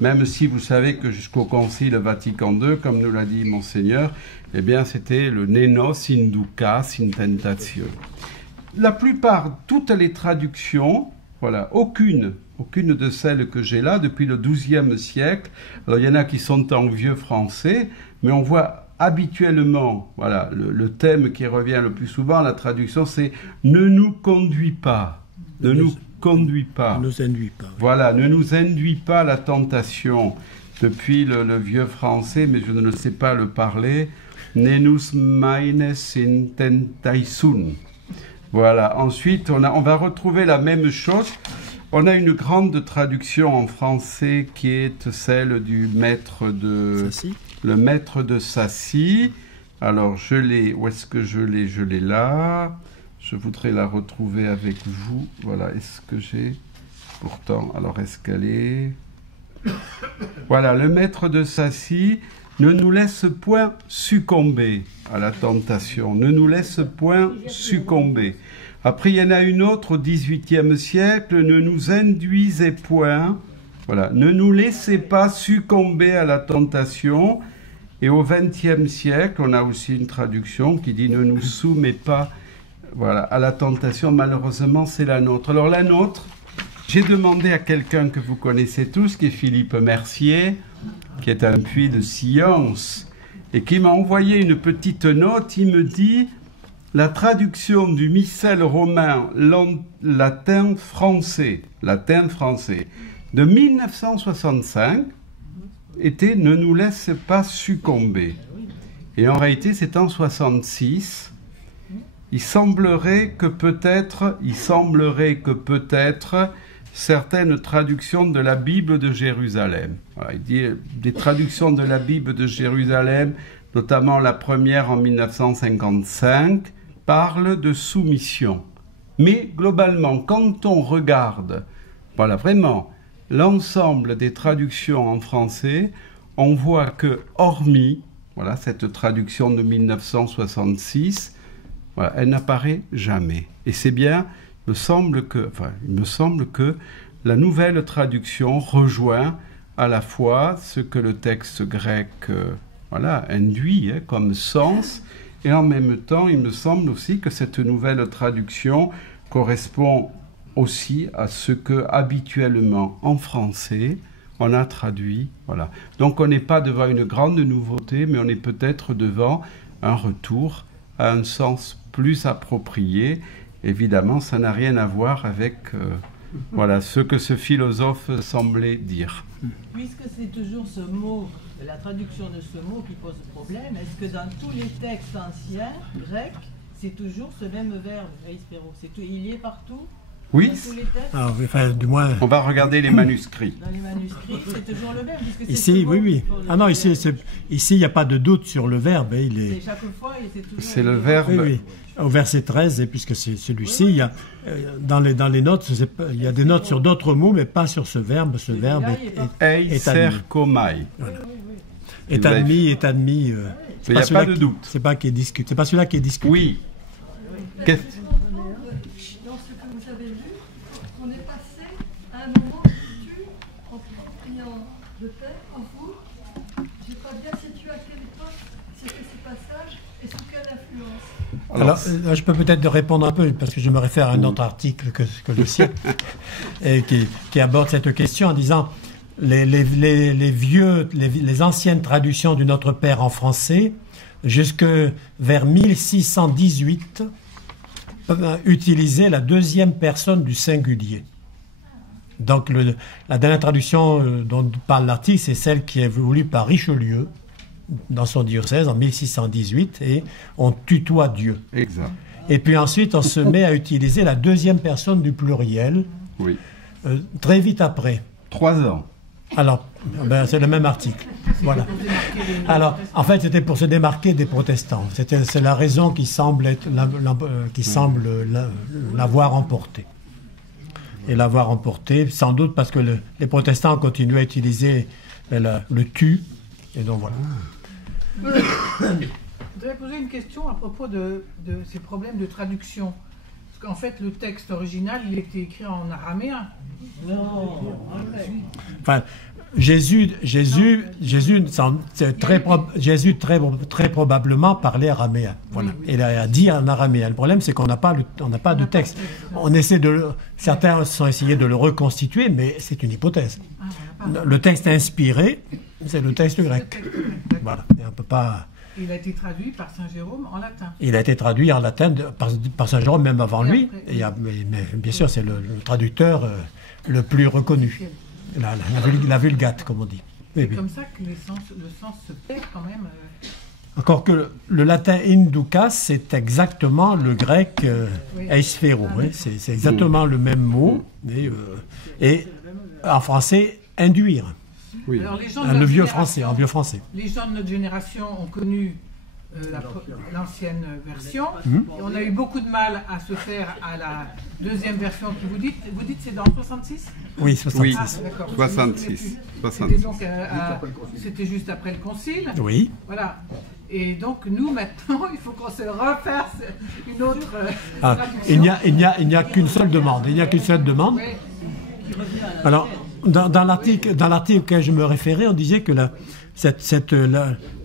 même si vous savez que jusqu'au Concile Vatican II, comme nous l'a dit Monseigneur, eh bien c'était le nenos inducas in tentatio. La plupart, toutes les traductions, voilà, aucune de celles que j'ai là depuis le XIIe siècle. Alors il y en a qui sont en vieux français, mais on voit habituellement, voilà, le thème qui revient le plus souvent, la traduction, c'est « ne nous conduis pas ». Ne nous conduis pas. Ne nous induis pas. Voilà, ne nous induis pas à la tentation. Depuis le vieux français, mais je ne sais pas le parler. Nenus maines in tentaison. Voilà. Ensuite, on va retrouver la même chose. On a une grande traduction en français qui est celle du maître de Sassy. Le maître de Sassy. Alors, où est-ce que je l'ai? Je l'ai là. Je voudrais la retrouver avec vous. Voilà, est-ce que j'ai... Pourtant, alors est-ce qu'elle est... Voilà, le maître de Sassy ne nous laisse point succomber à la tentation. Ne nous laisse point succomber. Après, il y en a une autre au XVIIIe siècle. Ne nous induisez point. Voilà, ne nous laissez pas succomber à la tentation. Et au XXe siècle, on a aussi une traduction qui dit ne nous soumets pas, voilà, à la tentation. Malheureusement, c'est la nôtre. Alors la nôtre, j'ai demandé à quelqu'un que vous connaissez tous, qui est Philippe Mercier, qui est un puits de science et qui m'a envoyé une petite note. Il me dit « La traduction du missel romain latin-français de 1965 était « Ne nous laisse pas succomber ». Et en réalité, c'est en 66. Il semblerait que peut-être certaines traductions de la Bible de Jérusalem. Voilà, il dit des traductions de la Bible de Jérusalem, notamment la première en 1955, parlent de soumission. Mais globalement, quand on regarde, voilà, vraiment, l'ensemble des traductions en français, on voit que, hormis voilà, cette traduction de 1966, voilà, elle n'apparaît jamais. Et c'est bien, il me semble que la nouvelle traduction rejoint à la fois ce que le texte grec induit comme sens, et en même temps, il me semble aussi que cette nouvelle traduction correspond aussi à ce que habituellement en français on a traduit. Voilà. Donc on n'est pas devant une grande nouveauté, mais on est peut-être devant un retour à un sens plus approprié. Évidemment, ça n'a rien à voir avec ce que ce philosophe semblait dire. Puisque c'est toujours ce mot, la traduction de ce mot qui pose problème, est-ce que dans tous les textes anciens, grecs, c'est toujours ce même verbe, eispero, il y est partout? Oui. Dans tous les textes? Enfin, du moins... On va regarder les manuscrits. Dans les manuscrits, c'est toujours le verbe. Ici, oui. Ah non, ici, il n'y a pas de doute sur le verbe. C'est chaque fois, c'est toujours... C'est le verbe... Oui. Au verset 13, et puisque c'est celui-ci, il y a, dans les notes, il y a des notes sur d'autres mots, mais pas sur ce verbe. Ce verbe est admis. Voilà. Est admis. Il n'y a pas de doute. C'est pas celui-là qui est discuté. Oui. Dans ce que vous avez lu, on est passé à un moment situé en priant de paix en vous. Je n'ai pas bien situé à quelle époque c'était ces passages et sous quelle influence. Alors, je peux peut-être répondre un peu, parce que je me réfère à un autre article que le sien, et qui aborde cette question en disant les anciennes traductions du Notre Père en français, jusque vers 1618, utiliser la deuxième personne du singulier. Donc la dernière traduction dont parle l'article, c'est celle qui est voulue par Richelieu dans son diocèse en 1618, et on tutoie Dieu. Exact. Et puis ensuite, on se met à utiliser la deuxième personne du pluriel, oui. Très vite après. 3 ans. Alors, c'est le même article. Voilà. Alors, en fait, c'était pour se démarquer des protestants. C'est la raison qui semble l'avoir emporté. Et l'avoir emporté, sans doute parce que les protestants continuent à utiliser le tu. Et donc voilà. Je voudrais poser une question à propos de ces problèmes de traduction. Parce qu'en fait, le texte original, il était écrit en araméen. Enfin, Jésus très probablement parlait araméen. Voilà. Oui. Il a dit en araméen. Le problème, c'est qu'on n'a pas de texte. Certains ont essayé de le reconstituer, mais c'est une hypothèse. Le texte inspiré, c'est le texte grec. Voilà. Et on peut pas... Il a été traduit par Saint Jérôme en latin. Il a été traduit en latin par Saint Jérôme, même avant lui. Mais bien sûr, c'est le traducteur le plus reconnu. La vulgate, comme on dit. C'est comme ça que le sens se perd quand même. Encore que le latin inducas, c'est exactement le grec eisphéro. C'est exactement le même mot. Et en français, induire. Oui. Alors, le vieux français, en vieux français. Les gens de notre génération ont connu l'ancienne version. Et on a eu beaucoup de mal à se faire à la deuxième version que vous dites. Vous dites c'est dans 66 ? Oui, 66. Oui, ah, d'accord. 66. C'était juste après le concile. Oui. Voilà. Et donc nous maintenant, il faut qu'on se refasse une autre traduction. Il n'y a qu'une seule demande. Il n'y a qu'une seule demande. Oui. Alors, dans l'article auquel je me référais, on disait que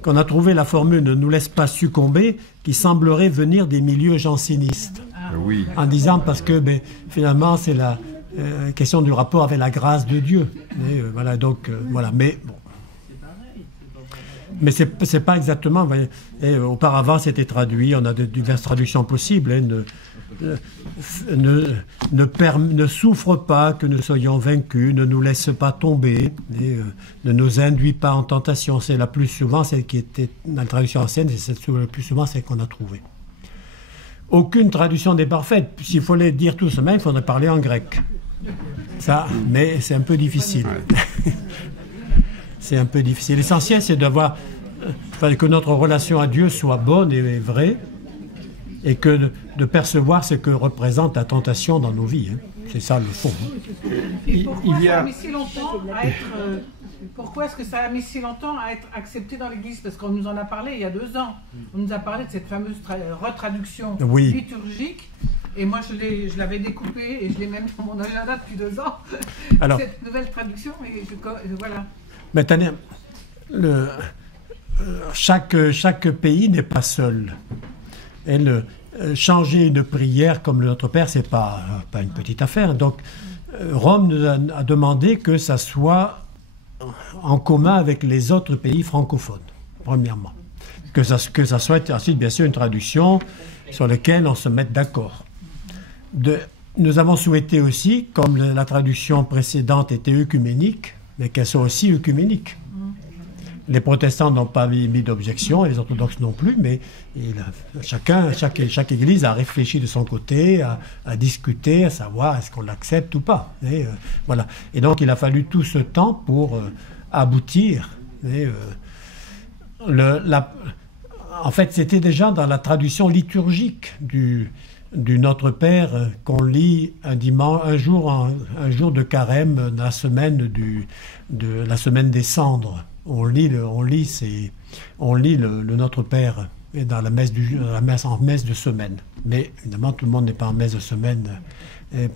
qu'on a trouvé la formule « ne nous laisse pas succomber » qui semblerait venir des milieux jansénistes. Oui. En disant parce que finalement c'est la question du rapport avec la grâce de Dieu. Mais, voilà, donc voilà. Mais bon. Mais c'est pas exactement. Vous voyez, auparavant, c'était traduit. On a diverses traductions possibles. Ne souffre pas que nous soyons vaincus, ne nous laisse pas tomber, ne nous induit pas en tentation. C'est la plus souvent celle qui était dans la traduction ancienne, et c'est le plus souvent celle qu'on a trouvée. Aucune traduction n'est parfaite. S'il fallait dire tout cela, il faudrait parler en grec. Ça, mais c'est un peu difficile. C'est un peu difficile. L'essentiel, c'est d'avoir que notre relation à Dieu soit bonne et vraie, et que de percevoir ce que représente la tentation dans nos vies. C'est ça le fond. Et pourquoi ça a mis si longtemps à être... pourquoi est-ce que ça a mis si longtemps à être accepté dans l'Église? Parce qu'on nous en a parlé il y a 2 ans. On nous a parlé de cette fameuse retraduction liturgique. Et moi, je l'avais découpée et je l'ai même dans mon agenda depuis 2 ans. Alors, cette nouvelle traduction, et voilà. Maintenant, chaque pays n'est pas seul. Et changer une prière comme le Notre Père, c'est pas une petite affaire. Donc, Rome nous a demandé que ça soit en commun avec les autres pays francophones, premièrement. Que ça soit ensuite, bien sûr, une traduction sur laquelle on se mette d'accord. Nous avons souhaité aussi, comme la traduction précédente était œcuménique, mais qu'elle soit aussi œcuménique. Les protestants n'ont pas mis d'objection, et les orthodoxes non plus, mais chaque église a réfléchi de son côté, à discuter, à savoir est-ce qu'on l'accepte ou pas. Voilà. Et donc il a fallu tout ce temps pour aboutir. En fait, c'était déjà dans la traduction liturgique du Notre Père qu'on lit un jour de carême, la semaine la semaine des cendres. On lit le Notre Père dans la messe en messe de semaine. Mais évidemment, tout le monde n'est pas en messe de semaine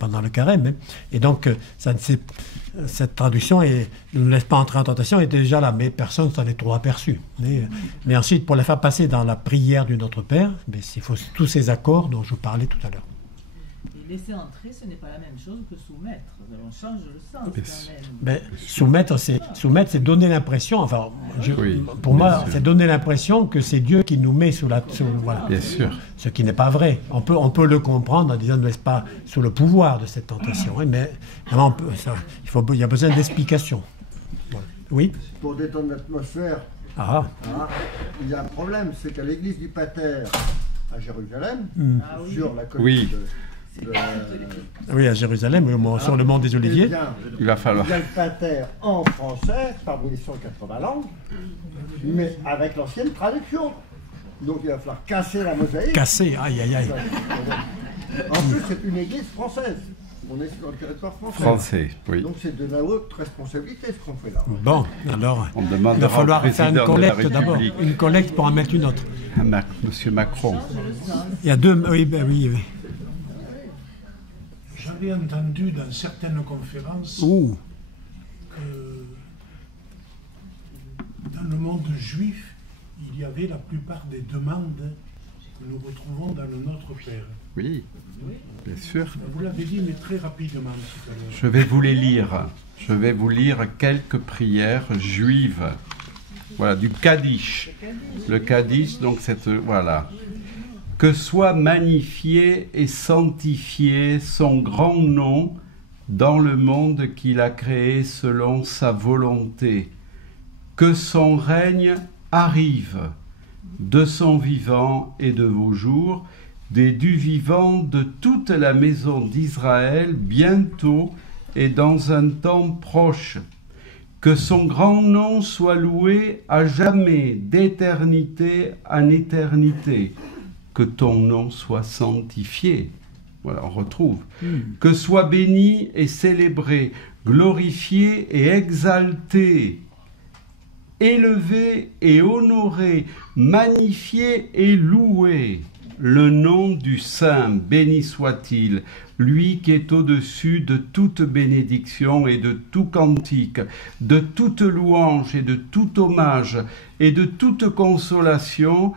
pendant le carême. Et donc, cette traduction ne nous laisse pas entrer en tentation, était déjà là, mais personne ne s'en est trop aperçu. Mais ensuite, pour la faire passer dans la prière du Notre Père, il faut tous ces accords dont je parlais tout à l'heure. Et laisser entrer, ce n'est pas la même chose que soumettre. On change le sens quand même. Mais soumettre, c'est donner l'impression, pour moi, c'est donner l'impression que c'est Dieu qui nous met voilà. Bien sûr. Ce qui n'est pas vrai. On peut le comprendre en disant ne laisse pas sous le pouvoir de cette tentation. Mais vraiment, il y a besoin d'explications. Voilà. Oui. Pour détendre l'atmosphère, il y a un problème, c'est qu'à l'église du Pater à Jérusalem, sur la colline oui, à Jérusalem, sur le mont des Oliviers. Il va falloir. Il y a le Pater en français, parmi les 180 langues, mais avec l'ancienne traduction. Donc il va falloir casser la mosaïque. Casser, aïe. En plus, c'est une église française. On est sur le territoire français. Oui. Donc c'est de la haute responsabilité ce qu'on fait là. Bon, alors, il va falloir faire une collecte d'abord. Une collecte pour en mettre une autre. Monsieur Macron. Il y a 2... Oui. J'avais entendu dans certaines conférences que dans le monde juif, il y avait la plupart des demandes que nous retrouvons dans le Notre Père. Oui, bien sûr. Vous l'avez dit, mais très rapidement tout à l'heure. Je vais vous les lire. Je vais vous lire quelques prières juives. Voilà, du Kaddish. Le Kaddish, donc voilà. Que soit magnifié et sanctifié son grand nom dans le monde qu'il a créé selon sa volonté. Que son règne arrive de son vivant et de vos jours, des du vivant de toute la maison d'Israël bientôt et dans un temps proche. Que son grand nom soit loué à jamais, d'éternité en éternité. Que ton nom soit sanctifié. Voilà, on retrouve. Que soit béni et célébré, glorifié et exalté, élevé et honoré, magnifié et loué, le nom du Saint, béni soit-il, lui qui est au-dessus de toute bénédiction et de tout cantique, de toute louange et de tout hommage et de toute consolation,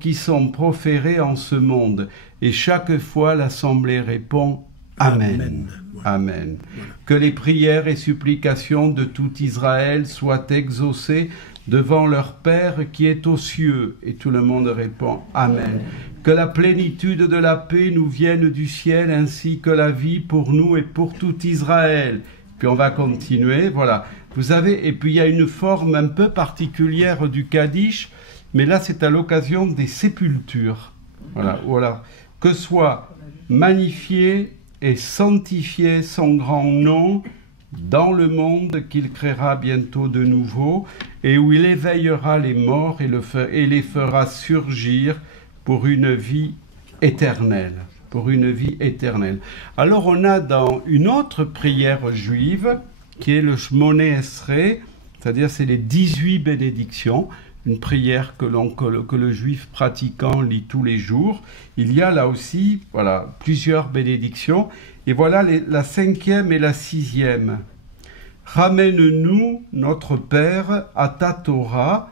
qui sont proférés en ce monde. Et chaque fois, l'Assemblée répond « Amen ». Amen. Que les prières et supplications de tout Israël soient exaucées devant leur Père qui est aux cieux. Et tout le monde répond Amen. Que la plénitude de la paix nous vienne du ciel, ainsi que la vie pour nous et pour tout Israël. Puis on va continuer, voilà. Vous avez, et puis il y a une forme un peu particulière du Kaddish, mais là c'est à l'occasion des sépultures. Voilà, voilà. Que soit magnifié et sanctifié son grand nom dans le monde qu'il créera bientôt de nouveau, et où il éveillera les morts et les fera surgir pour une vie éternelle. Pour une vie éternelle. Alors on a dans une autre prière juive, qui est le Shmoné Esrei, c'est-à-dire c'est les 18 bénédictions, une prière que le juif pratiquant lit tous les jours. Il y a là aussi, voilà, plusieurs bénédictions, et voilà la 5e et la 6e. Ramène-nous, notre Père, à ta Torah,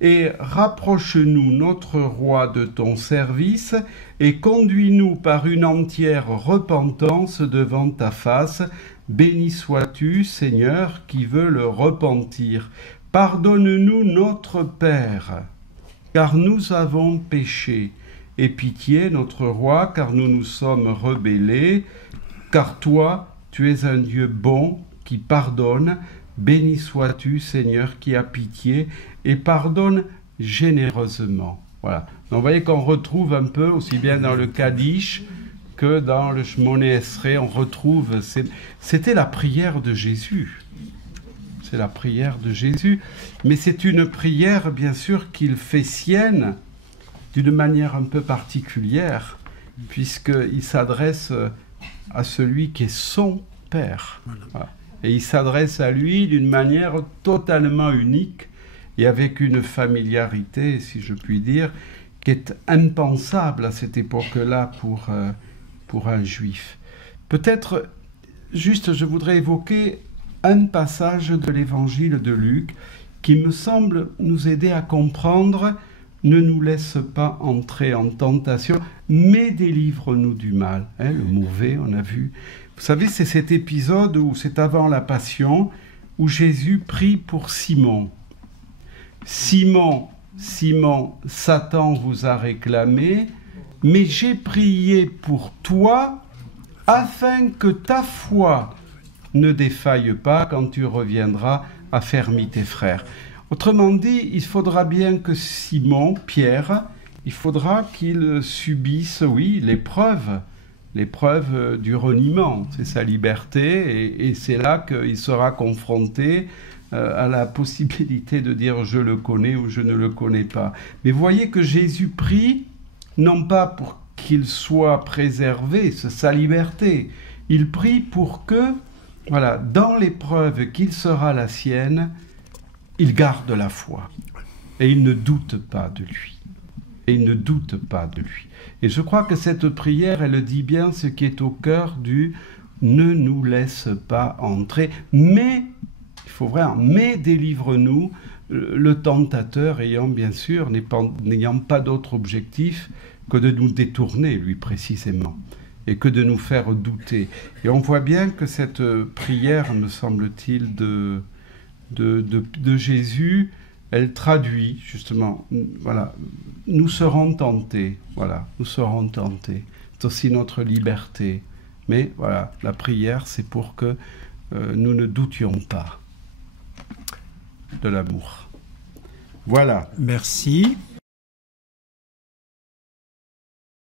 et rapproche-nous, notre roi, de ton service, et conduis-nous par une entière repentance devant ta face. Béni sois-tu, Seigneur, qui veut le repentir. Pardonne-nous, notre Père, car nous avons péché. Aie pitié, notre roi, car nous nous sommes rebellés, car toi, tu es un Dieu bon, qui pardonne. Béni sois-tu, Seigneur, qui a pitié et pardonne généreusement. Voilà. Donc, vous voyez qu'on retrouve un peu, aussi bien dans le Kaddish que dans le Shmoné Esrei, on retrouve... C'était la prière de Jésus. C'est la prière de Jésus. Mais c'est une prière, bien sûr, qu'il fait sienne d'une manière un peu particulière, puisqu'il s'adresse à celui qui est son Père. Voilà. Et il s'adresse à lui d'une manière totalement unique et avec une familiarité, si je puis dire, qui est impensable à cette époque-là pour un juif. Peut-être, juste, je voudrais évoquer un passage de l'évangile de Luc qui me semble nous aider à comprendre « Ne nous laisse pas entrer en tentation, mais délivre-nous du mal ». Le mauvais, on a vu. Vous savez, c'est cet épisode où c'est avant la Passion, où Jésus prie pour Simon. « Simon, Simon, Satan vous a réclamé, mais j'ai prié pour toi, afin que ta foi ne défaille pas quand tu reviendras affermis tes frères. » Autrement dit, il faudra bien que Simon, Pierre, il faudra qu'il subisse, oui, l'épreuve du reniement, c'est sa liberté, et c'est là qu'il sera confronté à la possibilité de dire « je le connais » ou « je ne le connais pas ». Mais voyez que Jésus prie, non pas pour qu'il soit préservé, c'est sa liberté, il prie pour que, voilà, dans l'épreuve qu'il sera la sienne, il garde la foi, et il ne doute pas de lui. Et il ne doute pas de lui. Et je crois que cette prière, elle dit bien ce qui est au cœur du « ne nous laisse pas entrer », mais, il faut vraiment, mais délivre-nous, le tentateur ayant bien sûr, n'ayant pas d'autre objectif que de nous détourner, lui précisément, et que de nous faire douter. Et on voit bien que cette prière, me semble-t-il, de Jésus, elle traduit justement, voilà, nous serons tentés, voilà, nous serons tentés. C'est aussi notre liberté. Mais voilà, la prière, c'est pour que nous ne doutions pas de l'amour. Voilà. Merci.